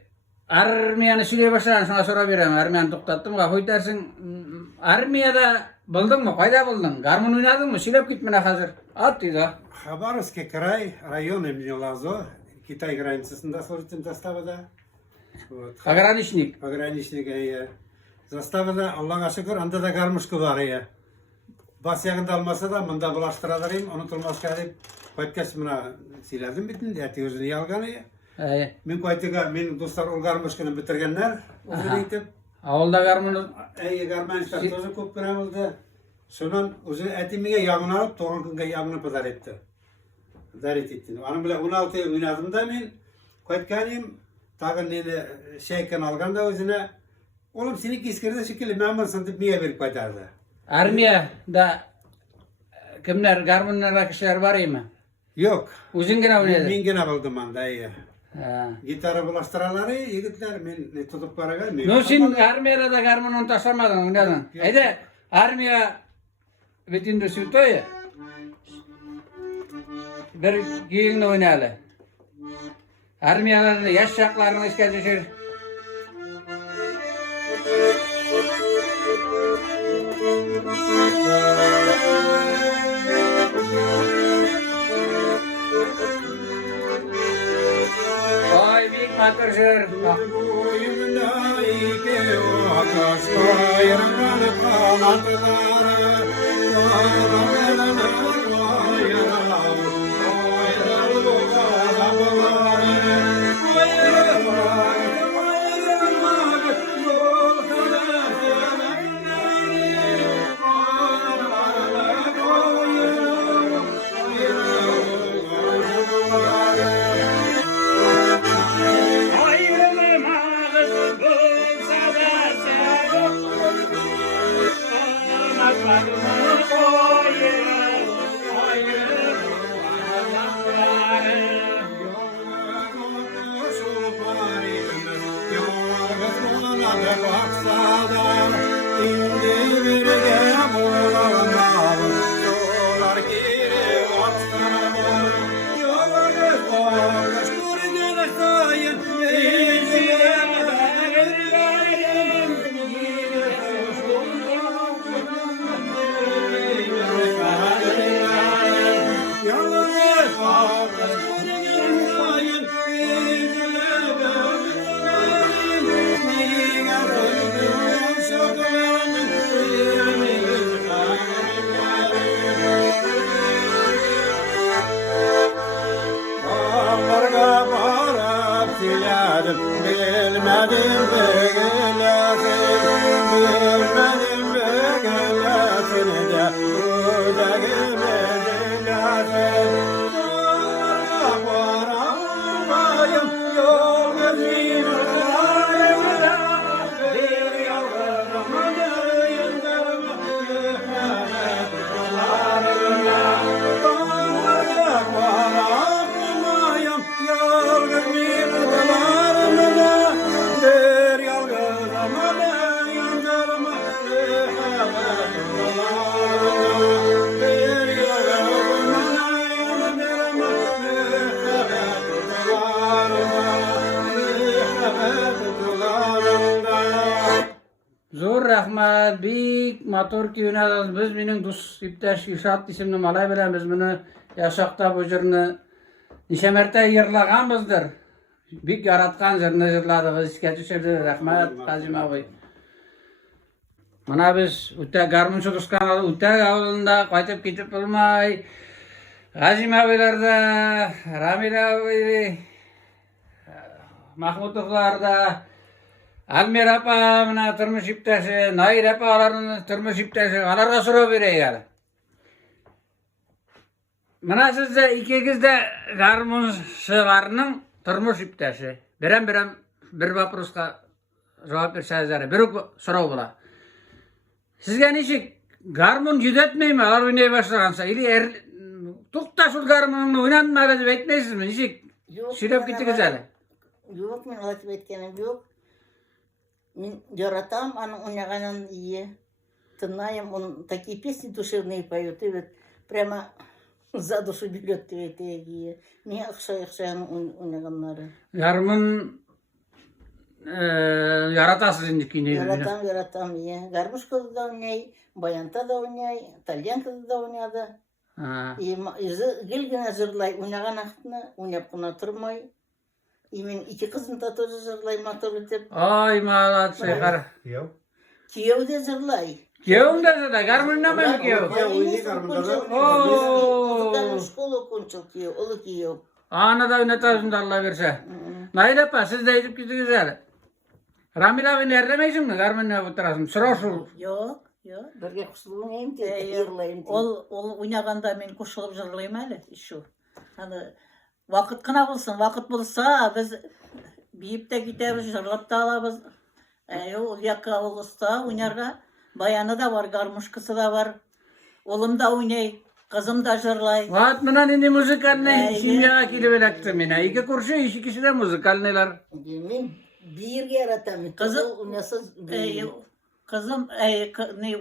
armiyani süleye başlayan sana sonra verem armiyani to'xtattım hoy dersin armiyada buldun mu kayda buldun garmın oynadın mı sülep gitmene hazır at deydi. Хабаровский край, район имени Лазо, Китай границасында служитель заставада. Вот. Пограничник. Пограничник, заставада, Аллаға шүкір, анда да гармошка бар, Бас ягында алмаса да, мында булаштыралар унутулмаска деп, қойткаш мына сыйладым битин, әти өзүнө ялган, Мен қойтыга, менің достар ол гармошканы бітіргенler, өзүнө итеп. Ауылда гармын. Гармонистар тоже көп кіре болды. Сонан өзі әтемеге яғын алып, тоғын күнге яғыны падар етті. Дарет еттім. Аның біле 16 ай ойнадым да мен, қойтканем, тағы нені шайкан алғанда өзіне, олым сені кескерді шекелі мәмірсін деп мия беріп қайтарды. Armiyada kimler, garmınlara kişiler var mı? Yok. Uzun gene oynadı. Мен гена болдым анда, Gitara bulaştıralары, yigitler men tutup baragan. No sen armiyada da garmını taşlamadın, oynadın. Haydi armiya bitinde sütoyu. Bir giyinle oynayalı. Armiyalarını, yaş şaklarını iskeceşir. Oy büyük matırşır. Boyunda iki akaş bayramını kanatları, kanatlarını bayram, bayram bu kalabaları, bayram, bayram, yol kanatlarını, Zor rahmat, büyük motor ki oynadınız. Biz benim dost İptaş İşat isimli malay bilen biz bunu yaşakta bu jırını nişe merte yırlaganmızdır. Büyük yaratkan jırını yırladığız iske düşürdü. Rahmat Kazim abi. Mana biz Utak Garmın Sudus kanalı Utak avlunda kaytıp gitip olmay. Kazim abilerde, Ramil abi, Mahmutovlarda, Almir apa mına turmuş iptaşı, Nair apalarının turmuş iptaşı, alarga soru vereyler. Mına sizde ikigizde garmın sığarının turmuş iptaşı. Berem bir vaproska cevap verseniz bir soru bula. Sizge nişik garmın yüzetmeyi mi? Alar oynaya başlagansa, ili tukta şul garmının oynanmadı dep etmeysiz mi? Nişik? Sürep gittiniz hele. Yok, men olatib aytganim yo'q. Мен yaratam, она уняганан iyi. Тынаем, он такие песни душевные поет, и вот прямо за душу берет тебе. Не акшай уняганнары. Yarımın yaratasız indiki ne bileyim. Yaratam, iyi. Гармошкада да уняй, баянта да уняй, итальянкада да уняды. Ha. Гел генә җырлай, уйнаган вакытны уйнап кына тормай. Мен ике кызым да тоже җырлай матур итеп. Ay malat şeyler. Yok. Кияү дә җырлай. Kiyovum da da garmınla mı kiyev? Музыкальную школу окончил кияү, улы кияү. Ana da oynatasın da Allah verse. Nail apa siz de edip gitti güzel. Ramil abi nerede mi? Garmınla oturasın. Sıraşul. Yok. Бергә кушылып уйнайм ди, йырлайм ди. Ол уйнаганда мен кушылып җырлыйм әле, ишу. Аны вакыт кына булсын, вакыт булса, без биеп тә китәбез, җырлап та алабыз. Ул якка ул оста уйнарга. Баяны да бар, гармошкасы да бар. Улым да уйнай, кызым да җырлай. Vat mınan indi müzikalne şimdiye kilip elektim yine. İki kurşu iş ikisi de müzikalneler. Мен бирге яратам. Кызым уйнасыз. Kızım,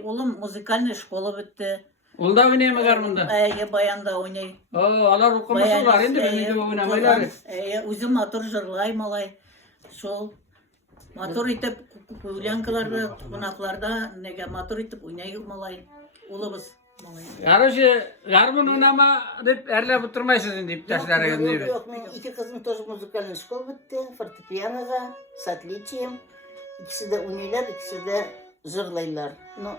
улым музыкальный школа бітті. Ol da oynayayım mı garmında? Баянда ойнай. Alar okuması var indi benim gibi oynamaylar. Өзім матур жырлай малай. Шол матур итеп уйлянкаларда, кунакларда неге матур итеп ойнай малай. Улыбыз малай. Yarışı garmın oynama deyip erle bitirmeysiz indi iptaşlara geldi. Yok, мен iki kızım тоже музыкальный школа бітті, фортепианоға, с отличием. İkisi de oynuyorlar, ikisi de жырлайлар. Но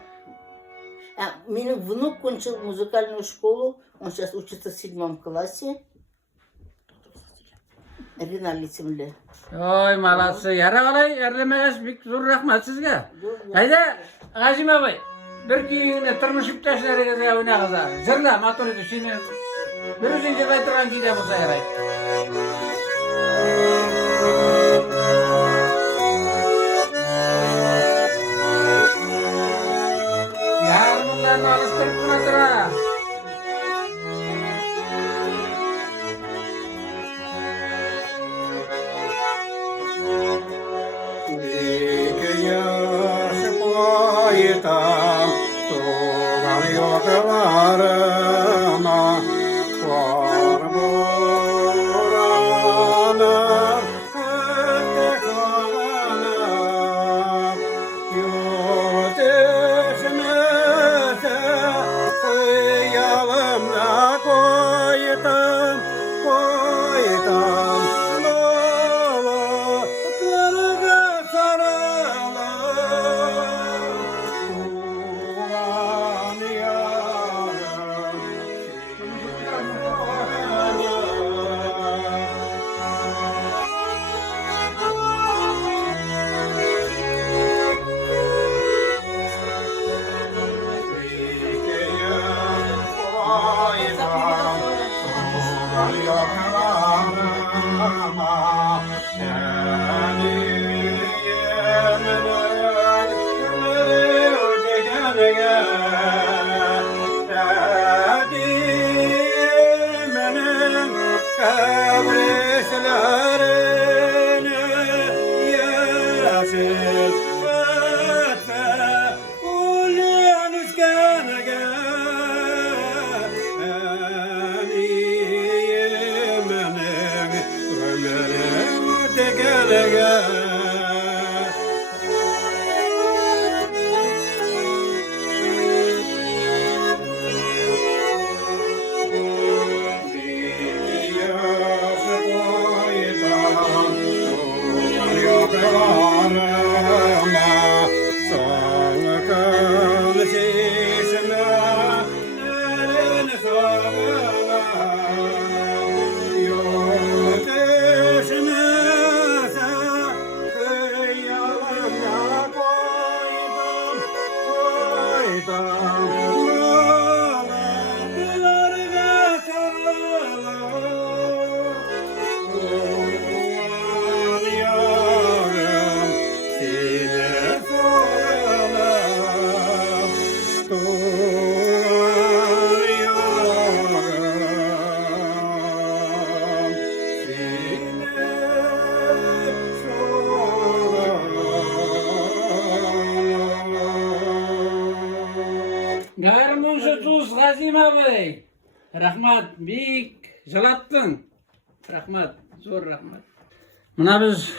менің внук кончил музыкальную школу, он сейчас учится в 7 классе. Ринал isimli. Oy malası. Yara kalay erlemeyiz. Bir zor rahmet sizge. Haydi Azim abi. Bir kiyine tırmış iptaşlara geze oyna kaza. Zırla matolu düşünün. Bir üçüncü kaytıran gide bulsa yaray. Yarınlarını alıştırıp buna tıra. virtuoz Gazim abi. Rahmat, büyük jalattın. Rahmat, zor rahmat. Mına biz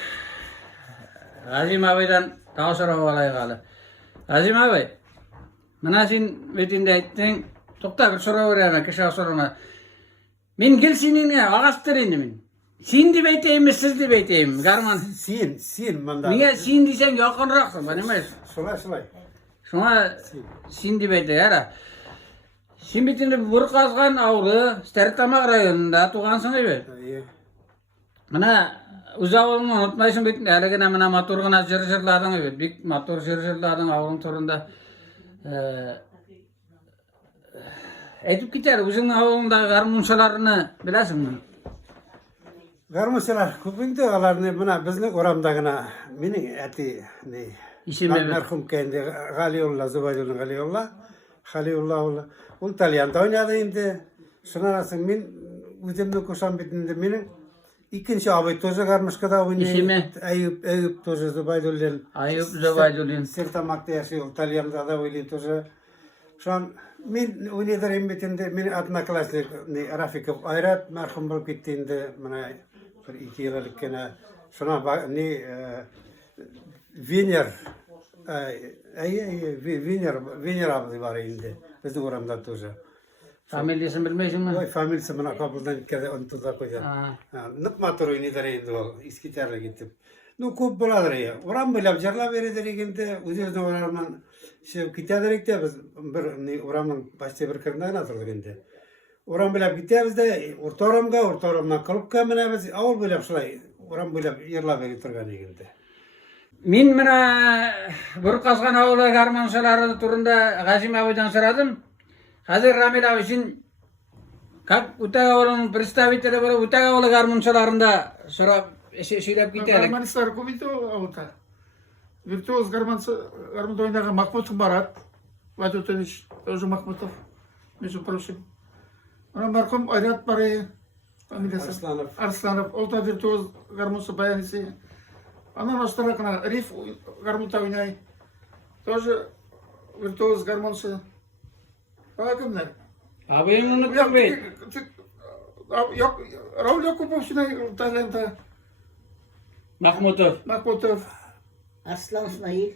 Gazim abidan daha sonra olaygalı. Gazim abi, mına sen betinde ettin, tokta bir soru öğrenme, kişi soruna. Men gelsinine ağastır indi men. Sen de beyteyim mi, siz de beyteyim, garman. Sin manda. Niye sen diysen yakınraksın, bana emez. Şolay. Şuna sen de beytey, yara. Sen betinde bir kazgan avlı, Stertamak rayonunda tuğansın gibi. İyi. Mana uzağılını unutmayısın betinde, hele gene mana motorgana jır-jırladın gibi. Bik motor jır-jırladın avlın torunda. Aytip gider, özüň awulunda garmunçalaryny bilesinmi? Garmuşlar köpünde alarını buna bizning oramdagina mening ati ne İşime merhum kendi Galiyullah Zubaydullah Galiyullah ol Talyanda oynadı indi. Şunarasın men özümni koşan bitinde mening ikinci abi toza garmışkada oynadı. İşime? Eyüp toza Zubaydullah. Ayıp Zubaydulin. Sirtamakta yaşıyor Talyanda da oynadı toza. Şu an men oynadarım bitinde men atma klasik Rafikov Ayrat merhum bolup gittiğinde bana bir 2 yıllık gene şuna ne Viner Viner abla var indi. Bizim oramda toza. Familyasını bilmeysinmi? Oy familyası bana kapıldan kere ontuza koydu. Nıp motor oynadır indi o. İskiterle gittim. No köp boladır ya. Oram bilap jarla veredir egende özüzün oramdan şey gitederek de biz bir oramdan başka bir kırından atırdık indi. Oram bilap gitebizde orta oramdan kalıp kamına biz avul bilap şulay. Oram bilap yerla verip turgan egende. Men mana bir kazgan awula garmançalary turunda Gazim abidan soradım. Hazır Ramil abi için kak Utak awulunun представители bolup Utak awula garmançalarında sorap söylep gitdik. Гармонисттар көбейтіп ауылда. Виртуоз гармонда ойнаған Махмутов Марат, Вадютович, тоже Махмутов, между прочим. Ана марқұм Айрат бар, фамилиясы Арсланов, ол да виртуоз гармоншы баянисы. Анан аштара кана Риф гармонда ойнай, тоже виртуоз гармоншы. Бага кімдер? Abim unuttum bey. Yok, Raul Yakupov şuna Tayland'da. Mahmutov. Махмутов. Aslan İsmail.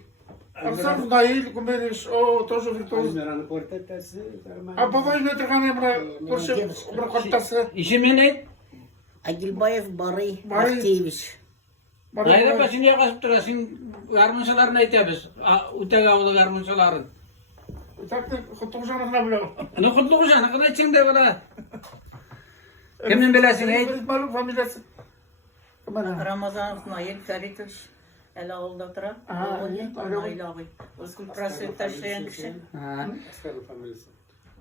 Арслан Наил, Гумериш, о, тоже виртуоз. А бабай не тұрған емра, көрші бір қортасы. İşimi ne? Agilbayev Barı Barı. Aktiviş. Ayda başını kasıp durasın, garmançalarını aytabız. Utak awula garmançaların. Так, құттық жанына білау. Ne kutlu kuşa, ne kadar içinde bana. Kimden bilesin ey? Malum фамилиясы. Ramazan İsmail Feritov. El ağılda tura. Nail abi. Özgür Prasvet taşlayan kişi. Askarın familyası.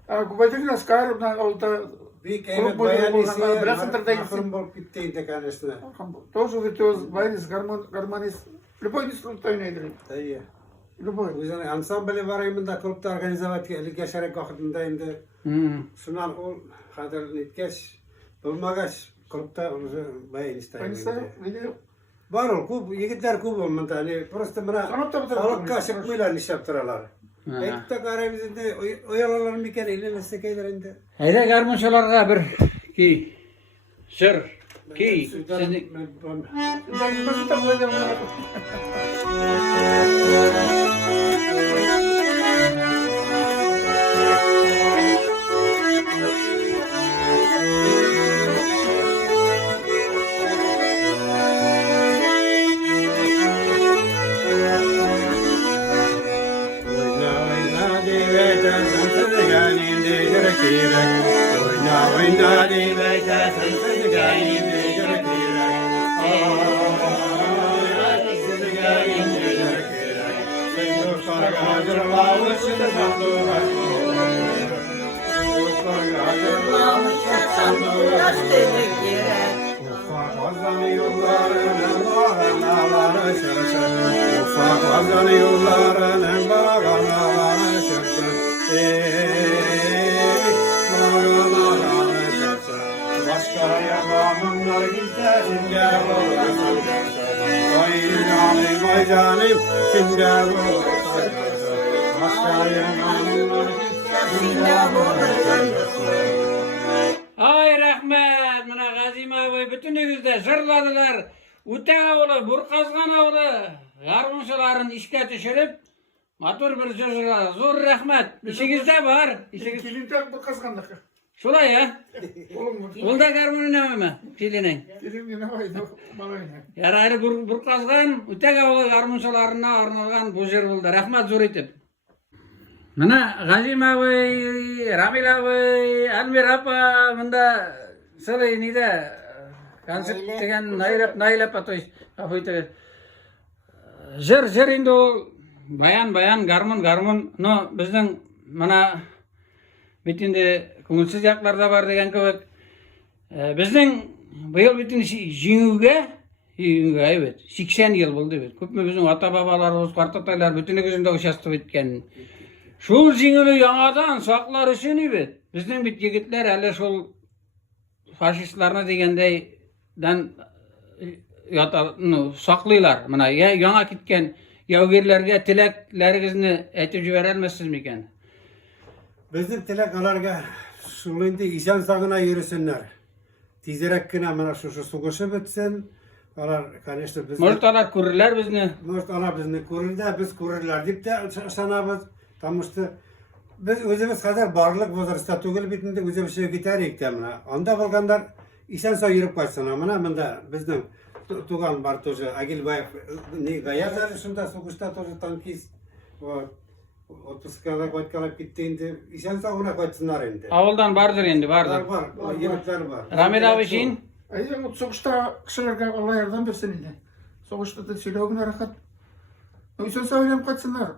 Губайдың Аскар, ауылда Büyük Grup evet boyu bayanisi olan, Bırakın tırda mahrum bolup gitti kanısına. тоже виртуоз, баянист, гармонист. Любой инструмент ойнайды. Tabii. Любой. O yüzden ansambli var eminde kulüpte organizavat ilgeşerek vakitinde indi. Şundan ol kadar nitkeş bulmagaş kulüpte onu bayanista. Баянистар, видео. Var ol kub yigitler kub olmadı hani prosta bana Kanıtta bu da- halka şıkmıyla iş yaptıralar. Ekte karayımızda oyalaların bir kere ilerle sekeylerinde. Hayda garmançalarga bir ki sır ki sizni Басында былай Ay rahmet, mana Gazim abi bütünüzde jırladılar. Utek avlı, Burkazgan avlı, garmuşaların işe düşürüp, motor bir jırladı. Zor rahmet. İşinizde var. İşiniz... Kilimden bu kazgandık. Şulay ya. Oğlum Ol da garmunu ne mi? Kilinin. kilim ne vardı balayına. Yaraylı Burkazgan, utek avlı garmuşalarına arnalgan bu jır buldu. Rahmet zor etip. Mana Gazim abi, Ramil abi, Almir apa, bunda sılay nida konsert degen naylap atoy afoyta. Jır indi o bayan garmun no bizning mana bitinde ko'ngilsiz yoqlarda bor degan kebek bizning bu yil bitin jingüge evet 80 yıl bo'ldi evet. Ko'pmi bizning ota babalarimiz, qartataylar bütünüzünde o'shasib o'tgan. Şol jingili yanadan saklar üçün evet. Bizning bit yigitler hali şol faşistlarına degendeyden saklaylar. Mana yana kitken yavgerlerge tileklerinizni aytib jiberelmezsizmiken? Bizim tilakalarga şulunda işan sağına yürüsünler. Tezerakkina mana şu suguşup bitsin. Alar, конечно, biz... Может, alar kururlar bizni? Может, alar bizni kururlar, biz kururlar deyip de sanabız. Потому что biz özümüz kadar barlık возрастта tugul bitinde özümüz şey gitarıyık demine. Onda bolganlar işen sağ yürüp kaçsın amına. Bunda bizden tugan var тоже Agilbayev ne gayazlar şunda suguşta тоже tankist. Отпускала kalıp gittiğinde işen sağ ona kaçsınlar indi. Avuldan vardır endi, vardır. Var, yemekler var. Ramil abi şeyin? Ay o soğuşta kişilerge Allah yardım versin indi. Soğuşta da söylüyorlar rahat. Sen söyleyeyim kaçsınlar.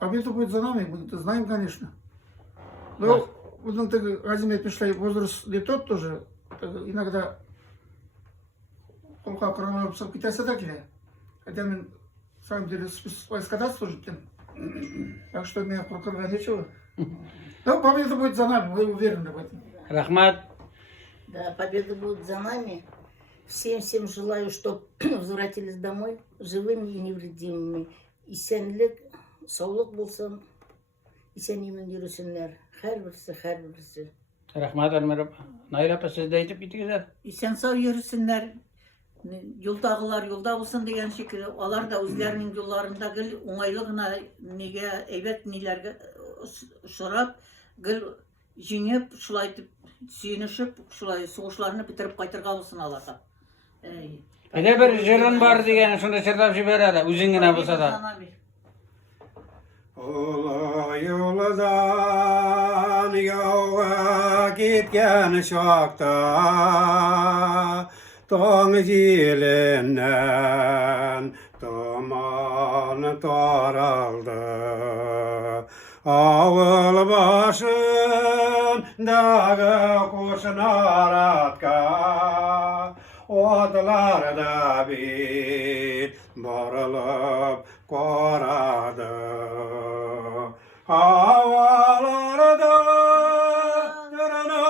Победа будет за нами, мы это знаем, конечно. Но вот он так Азим пришли возраст не тот тоже. Иногда полка кровавцев Китайса так или. Хотя мы в самом деле войска служим. Так что меня прокрывать нечего. Но победа будет за нами, мы уверены в этом. Rahmat. Да, победа будет за нами. Всем желаю, чтобы возвратились домой живыми и невредимыми. Исәнлек, саулык булсын, исән имен йөрөсеннәр. Һәрберсе. Rahmat Almir apa. Nail apa siz de aytip gittiniz. İsen sağ yürüsünler. Yoldagılar yolda olsun degen şekilde. Olar da özlerinin yollarında gül oңайлыгына nege evet nilerge sorap gül jingip şulaytip süynüşüp şulay soğuşlarını bitirip kaytırga olsun Allah'a. Ede bir jırın var degen şunda çırlap jibereli. Üzüngene bolsa da. Ola yoldan yola gitken şokta Toң jilinden duman taraldı Avul başındağı kuşun aratka Otlar da bir barılıp koradı Havalarda dırnı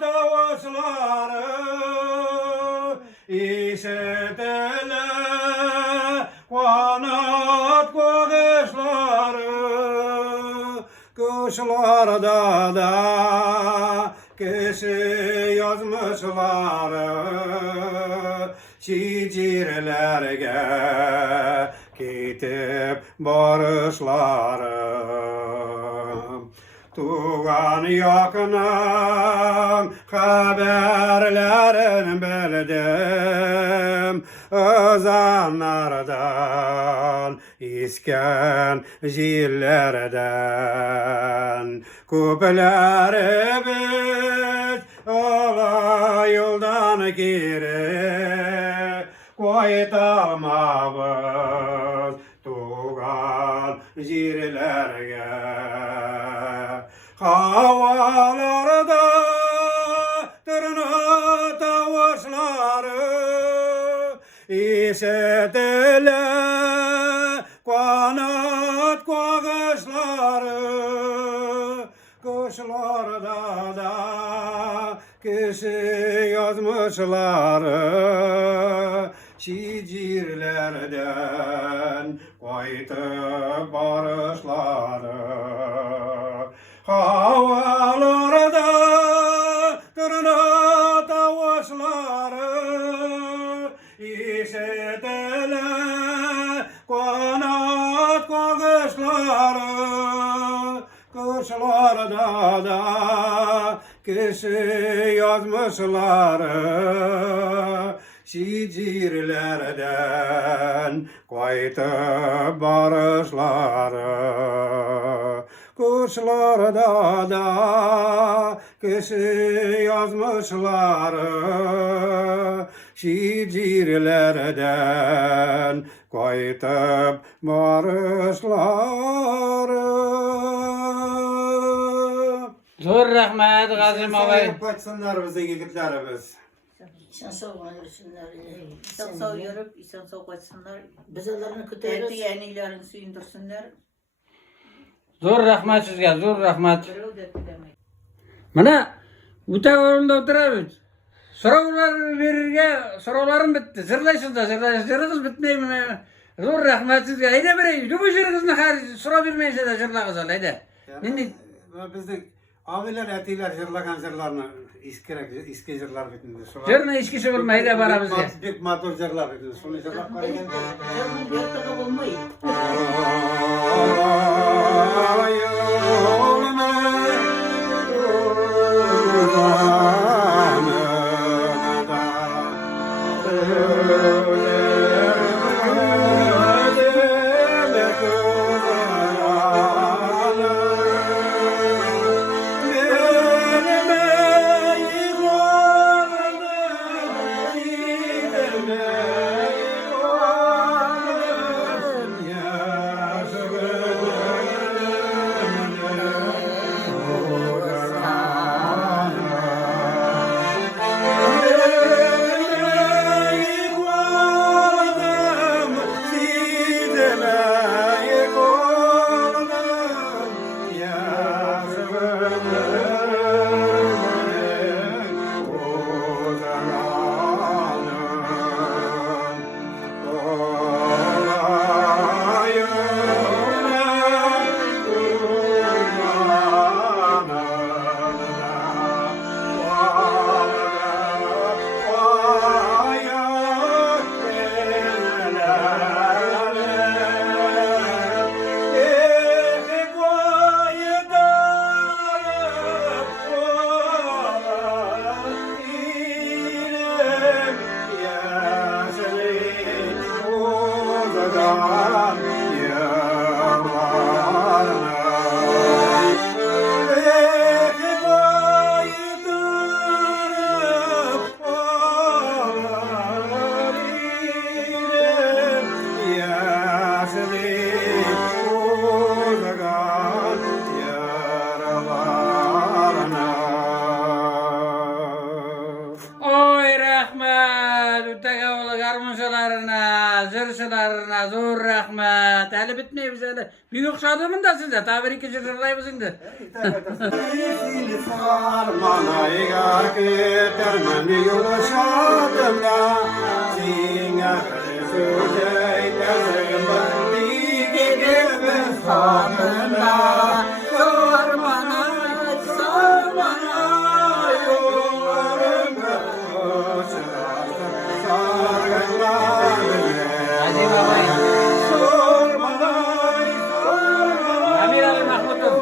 tavuşları İşitiler kanat kokuşları Kuşlarda da kişi yazmışları Şiirlerge kitip barışlarım Tuğan yakınım haberlerin bildim Özanlardan isken jillerden Köpleri biz ola yoldan geri Koytamabız tuğan jirlerge Havalarda tırna tavuşları işitiler kanat kokuşları Kuşlarda da kişi yazmışları Şiirlerden koytup barışları kanat kakışları, kuşlarda da kişi yazmışları, şiirlerden kayıtıp barışları. Kuşlarda da kişi yazmışları, şiirlerden kayıtıp barışları. Zor rahmat Gazim ağay. Kaçsınlar bize yigitlerimiz. Sen soğuğuna yürüsünler. İsen sağ yürüp, isen sağ kaçsınlar. Biz onlarını Eti kütüyoruz. yenilerini suyundursunlar. Zor rahmat sizge, zor rahmat. Birov da bilemey. Mana uta orunda oturabız. Sorular verirge, sorularım bitti. Zırlayışız bitmeymi. Zor rahmat sizge. Haydi birey, bu jırgızını soru vermeyse de zırlağız al, haydi. Şimdi Bizde abiler etiler jırlagan jırlarını iske jırlar bitindi. jırna işki şıvırma, haydi bara bizge. Bek matur jırlar bitindi. Şunu jırlap var ekan. Canım yurttağı olmayı. Zırşılarına zor rahmet. Hali bitmeyi bize de. Büyük şadımın da size. Tabi iki zırşırlayı şimdi. Sarmanayga ketermeni yolu şadında, Sine söze tersemem digi gibi sanında. Sormana yollarımda koşarsın, sargınlarım. Hadi babayım. Amir Ali Mahmut'um.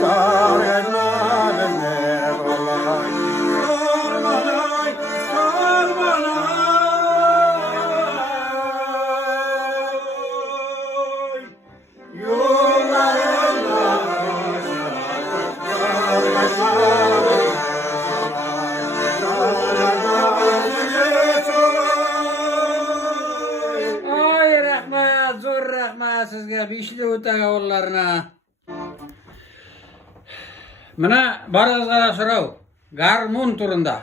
Sargınlar Mına barazlara sorau. Garmun turunda.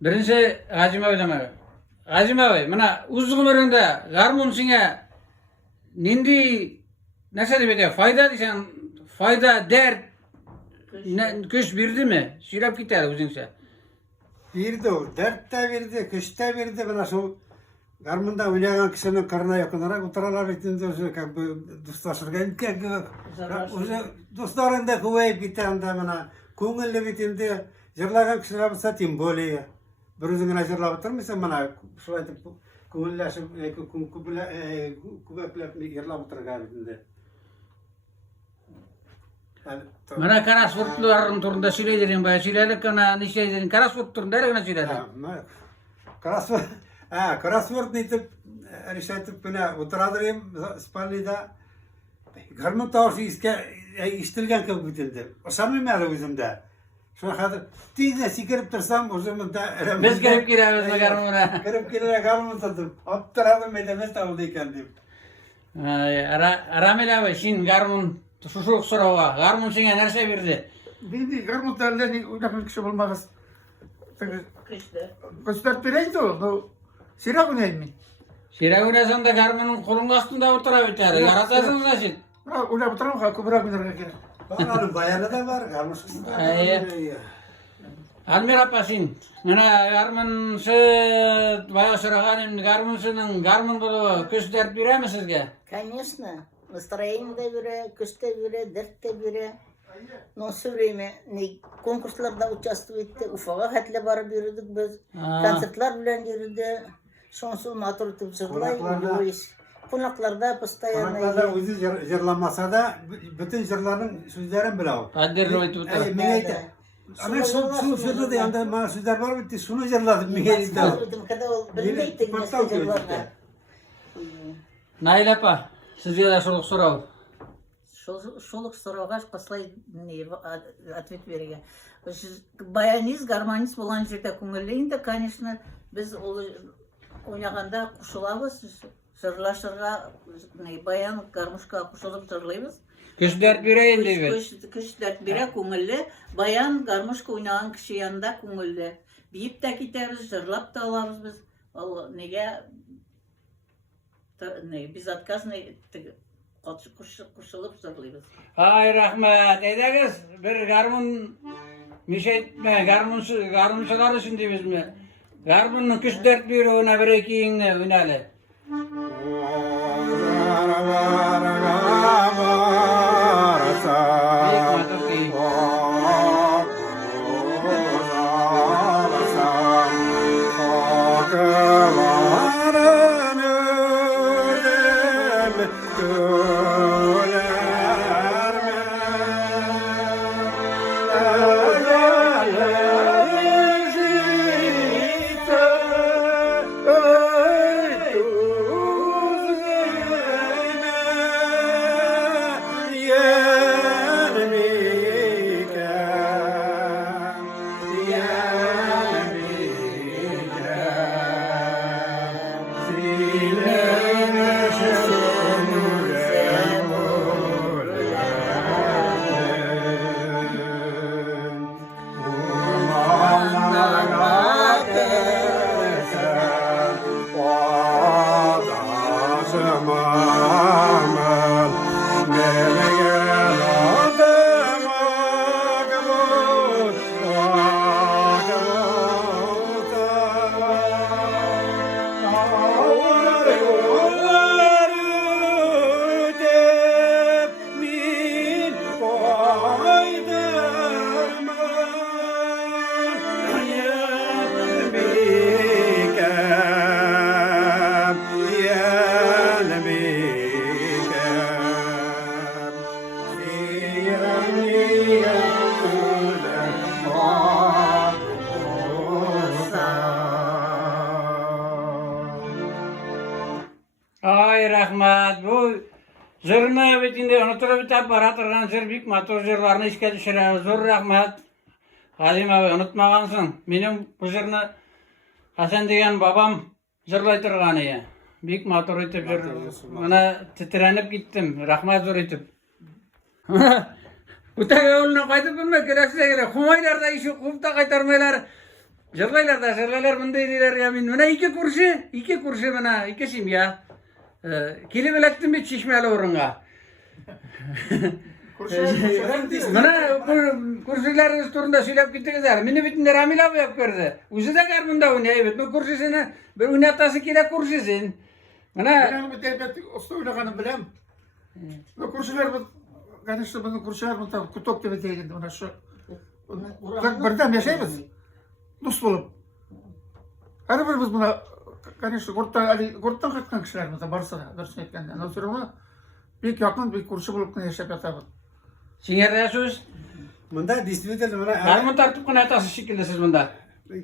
Birinci Gazim abi deme. Gazim abi, mına uzun ömründe garmun sine nindi nasıl diyeyim fayda diysen fayda dert köş birdi mi? Şirap gider özünse. Birdi o. Dert de birdi, kış da birdi. Bana şu garmında oynayan kişinin karnına yakınarak oturalar bittiğinde dostlaşırken dostlarında kuvayıp gittiğinde bana көңілі bittiğinde жырлаған kişiler olsa tim böyle. Bir özüne jırlap oturmuşsa bana şöyle көңілləшіп күбәкләп jırlap oturgan bittiğinde. Mına Karasvurtluların turunda söyleyeceğim bayağı söyledik ona ne söyleyeceğim Karasvurt turunda öyle söyledik. Karasvurt nitip erişetip bana oturadırım spallida garmın tavşı iştilgen kılıp bitildi. O samimi özümde. Şu kadar tiyde sikirip tursam o zaman da Biz gelip gireriz mi garmuna? Girip girerek garmın tadım. Otturadım edemez tavlıyken diyeyim. Ramil abi şimdi garmun şuşuk sorava. Garmun sine nerse birdi. Bindi garmut derlerini oynakan kişi olmaz. Kışta. Göster bireydi o. No, sirak oynayayım mı? Şira oynasan da garmunun kolun astında otura biter. Yaratasın da şimdi. Ulan bu tarafa kubra oynarken gerek. Bakalım bayanı da var garmın. Almir apasin. Mana garmun sı bayağı soraganim garmun bulu köş dert bire mi sizge? Конечно. Настроение de biri, kış da biri, dert de biri. Но все время konkurslarda участвовать etti. Ufağa hatle barıp yürüdük biz. Konsertler bilen yürüdü. Şonsuz matır tutup zırlayıp bu iş. Konaklarda постоянно. Konaklarda özü jırlamasa da bütün jırların sözlerin bile o. Adder roy tutar. Ama şu jırladı yanında bana sözler var bitti. Şunu jırladım. Когда ол білмейді несколько жырларга. Nail apa, sizge de soluk sorau. Шолық сұрауға қосылай ответ берген. Баянист, гармонист болған жерде көңілейінде, конечно, біз ол ойнағанда қушылабыз, жырлашырға баян гармошқа қушылып жырлаймыз. Köş dert bireyim deyip. Күш дәрт бере көңілі, баян гармошқа ойнаған кіші янында көңілі. Бейіп те кетеміз, жырлап та аламыз біз. Ол неге безотказный қушылып жырлаймыз. Ay rahmet. Ederiz. Bir garmun mişetme, garmunçular için deyiz mi? Garmunun köş dert biri ona bir ekiyinle oynayalım. Ay rahmet. Bu zırna bitinde unutup bitap baratırgan zır büyük motor zırlarını işe düşürüyor. Zor rahmet. Halim abi unutmagansın. Benim bu zırnı Hasan degen babam zırlaytırgan ya. Büyük motor etip zır. Bana titrenip gittim. Rahmet zor etip. Utaga oğluna kaydıp bilmek gerekse gerek. Kumaylar da işi kumda kaytarmaylar. Jırlaylar bunday deyler ya min. Mana iki kurşu mana ikesim ya. Kili belektim bir çişmeli orunga. Mana kursiler turunda söylep gittiniz. Mini bitin Ramil abi yap verdi. Uzu da gar bunda oynay evet. No kursisini bir oynatası kile kursisin. Mana Ben bir tepet usta oynaganı bilem. Bu kurşular bu kanıştı bunun kurşular bu tabi kutok gibi değildi ona şu. Birden yaşayımız. Dost bulup. Her birimiz buna kanıştı kurttan kaçkan kişiler mesela barsa da ders etkende. Ondan sonra ona bir yakın bir kurşu bulup yaşayıp yatabı. Singer yaşıyoruz. Bunda distributel bana Harman tartıp kana atası şekilde siz bunda.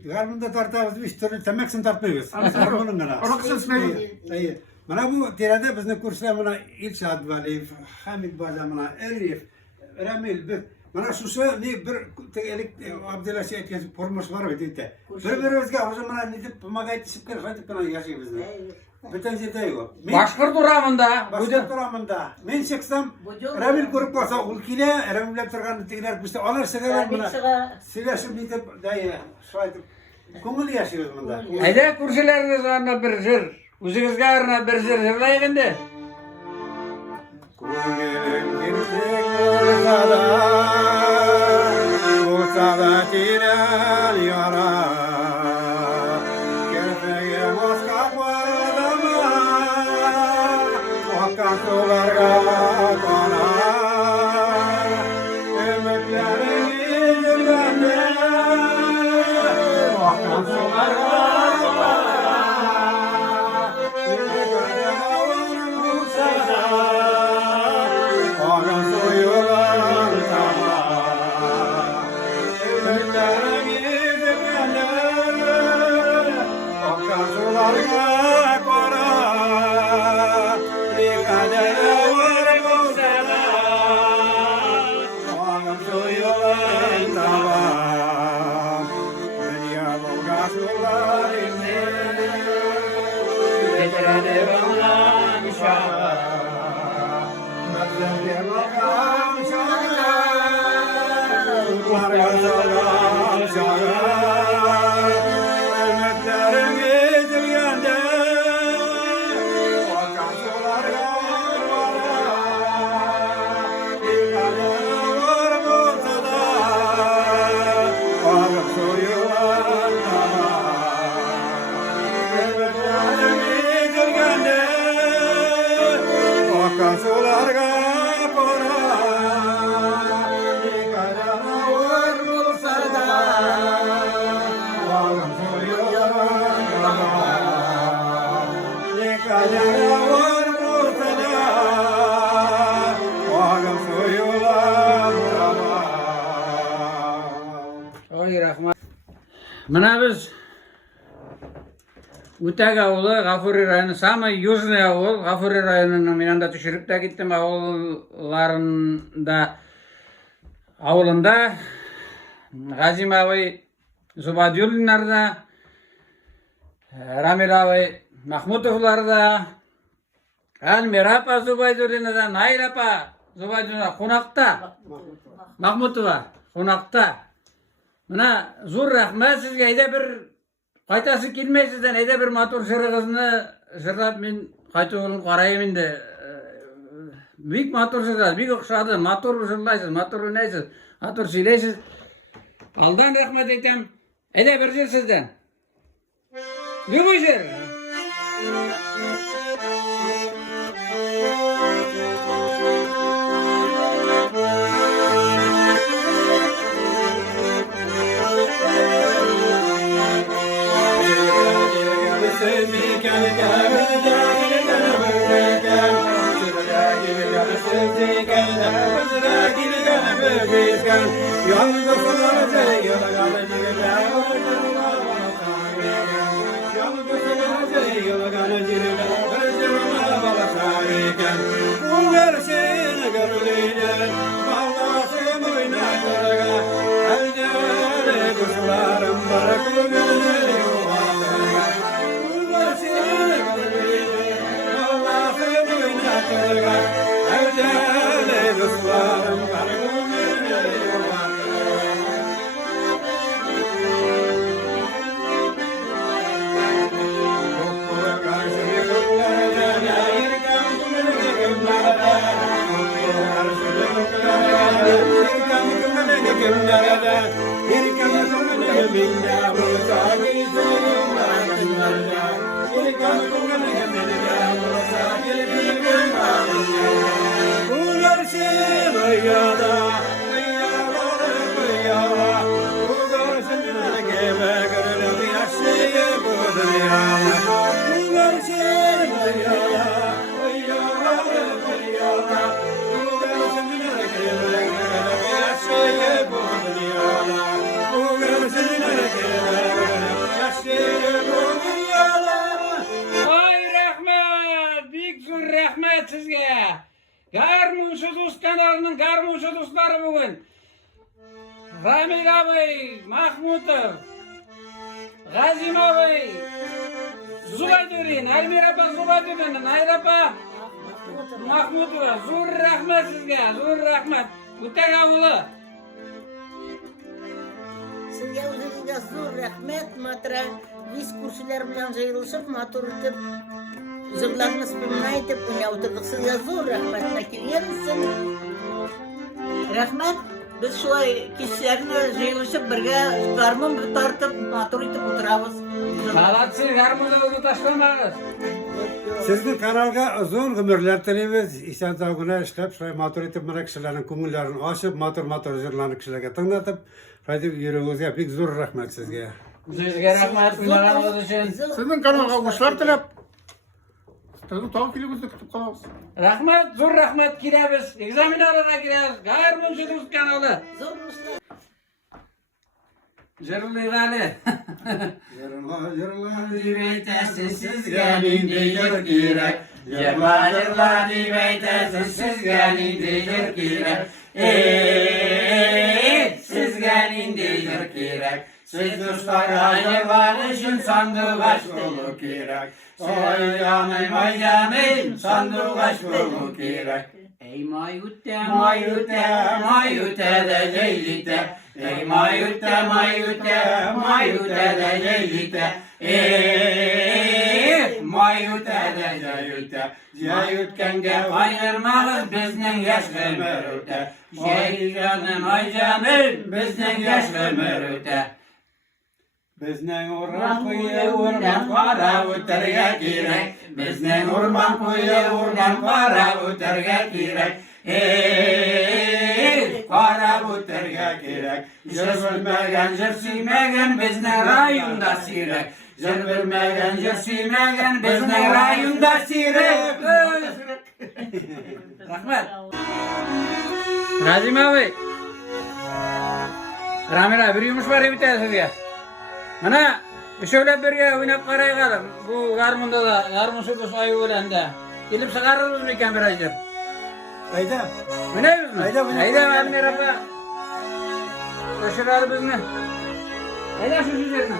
Garmında tartağız bir türlü temeksin tartmıyoruz. Harmanın gana. Onun kısım ismi İyi. Mana bu tirade bizim kurslar mana İlşad Vali, Hamid Baca mana Elif, Ramil bir. Mana şu ne bir tegelik Abdullah Seyit yazıp pormuş var mı diye. Birbirimize o zaman ne tip magayet sıkır hadi kana yaşıyor bizim. Bütün zeyde yok. Başkır duramında. Başka duramında. Men çıksam Ramil grup olsa ulkile Ramil'le turgan tigler işte alır sever buna. Silaşıp nitip dayı şahit. Kumul yaşıyoruz bunda. Hayda kursileriniz var bir jır. Uzunuzga arna bir jır jırlayın Kugelim girdik olsada, olsada tiren yara. Kerpege moskak var adama, vakkan sularga konar. Ümitlerin gizilgende, vakkan sularga konar. Ümitlerin olsada, ağam soyulan tama. Ümitlerin gizilgende, vakkan sularga konar. Bir kadere var bulsana, ağam soyulan tama. Dünya bulga sular indi, getirene bağlan şaha. Nazlıke makam şaha, varga salam şaha. Ümitlerin gizilgende, vakkan sularga konar. Bir kadere var bulsa da, ağam soyulan tama. Ümitlerin gizilgende, vakkan sularga konar. Bir kadere var bulsa da, ağam soyulan tama. Bir kadere var bulsa da, ağam soyulan tama. Oy rahmat. Mana biz Utak avulu Gafuri rayonu, samı Yuzny avul, Gafuri rayonunun minanda düşürüp de gittim avulunda Gazim abi Zubadyulinlarda, Ramil abi Mahmutovlarda, Almir apa Zubaydulinada, Nail apa Zubaydulinada, Konakta, Mahmutova, Konakta. Mana zor rahmat sizge ayda bir qaytası kelmey sizden ayda bir motor şırığızını şırlap men qayta olun qarayım indi. Büyük motor şırlap, büyük okşadı, motor şırlaysız, motor oynaysiz, motor söyleysiz. Aldan rahmat etem, ayda bir jır sizden. Любой жир. Ay rahmet, büyük zor rahmet sizge. Garmunçu Dost kanalının garmunçu dostları bugün. Ramil abi, Mahmutov, Gazim abi, Zubaydurin, Almirapa Zubaydurin, Ayrapa Mahmutova, zor rahmet sizge, zor rahmet. Utek avulu. Sizga o'zingizga zo'r rahmat. Matra biz kurslar bilan yig'ilishib, motor etib, jig'larni spilmay deb bunga o'tirdik. Sizga zo'r rahmat. Kelgansiz. Rahmat. Biz shu kishlarni yig'ilishib birga garmon tortib, motor etib o'tiramiz. Salatsiz garmunuzu tashlamayız. Sizni kanalga uzun ömürler tilaymiz. İhsan sog'ina ishlab, shu motor etib mana kishilarning ko'ngillarini ochib, motor jurlarni kishilarga tinglatib, qaytib yuragingizga pek zo'r rahmat sizga. Sizge rahmet, bunlarınız için. Sizin kanalga kuşlar tilep. Tağ kilimizni kutub kalabız. Rahmet, zor rahmet giremiz. Egzaminarlara gireriz. Garmunçu Dost kanalı. Zo'r ishlar. Jırılıyralı. Sizga neydir kerak? Yig'larlar deb aytasiz, sizga neydir kerak? Sizga neydir kerak? Siz do'stlarga yig'lanish uchun sanduqash bo'lu kerak. Soyganim, sanduqash bo'lu kerak. Ey mayutta, mayutta, mayutta da leylita. Ey mayutta, mayutta, mayutta da leylita. Mayutta da jayutta. Jayutganga ayirmag'iz bizning yoshli murutta. Ayjanim, bizning yoshli murutta. Bizning o'rman qo'yi o'rman qora o'tirga kerak. Bizning o'rman qo'yi o'rman qora o'tirga kerak. Qora o'tirga kerak. Jir bilmagan, jir suymagan bizning rayonda siyrak. Jir bilmagan, jir suymagan bizning rayonda siyrak. Rahmet. Gazim abi. Ramil abi bir yumuş var bir sizge. Mana şöyle birga o'ynab qarayqalim. Bu garmunda da, garmunçu Dost ayı o'landa. Kelib chiqaramiz ekan bir ajr. Ayda. Oynaymiz mi? Ayda, Ayda Almir apa. Qo'shilar bizni. Ayda shu yerni.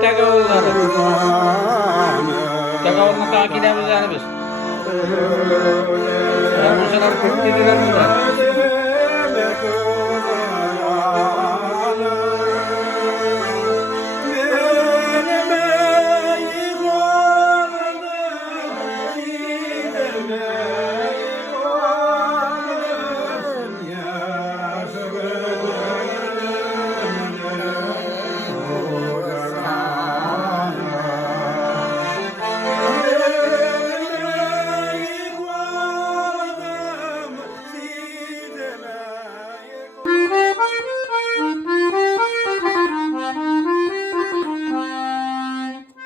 Tegavulları. Tegavuluna takip edemiyoruz yani biz. Yarmışlar kurt dediler bunlar.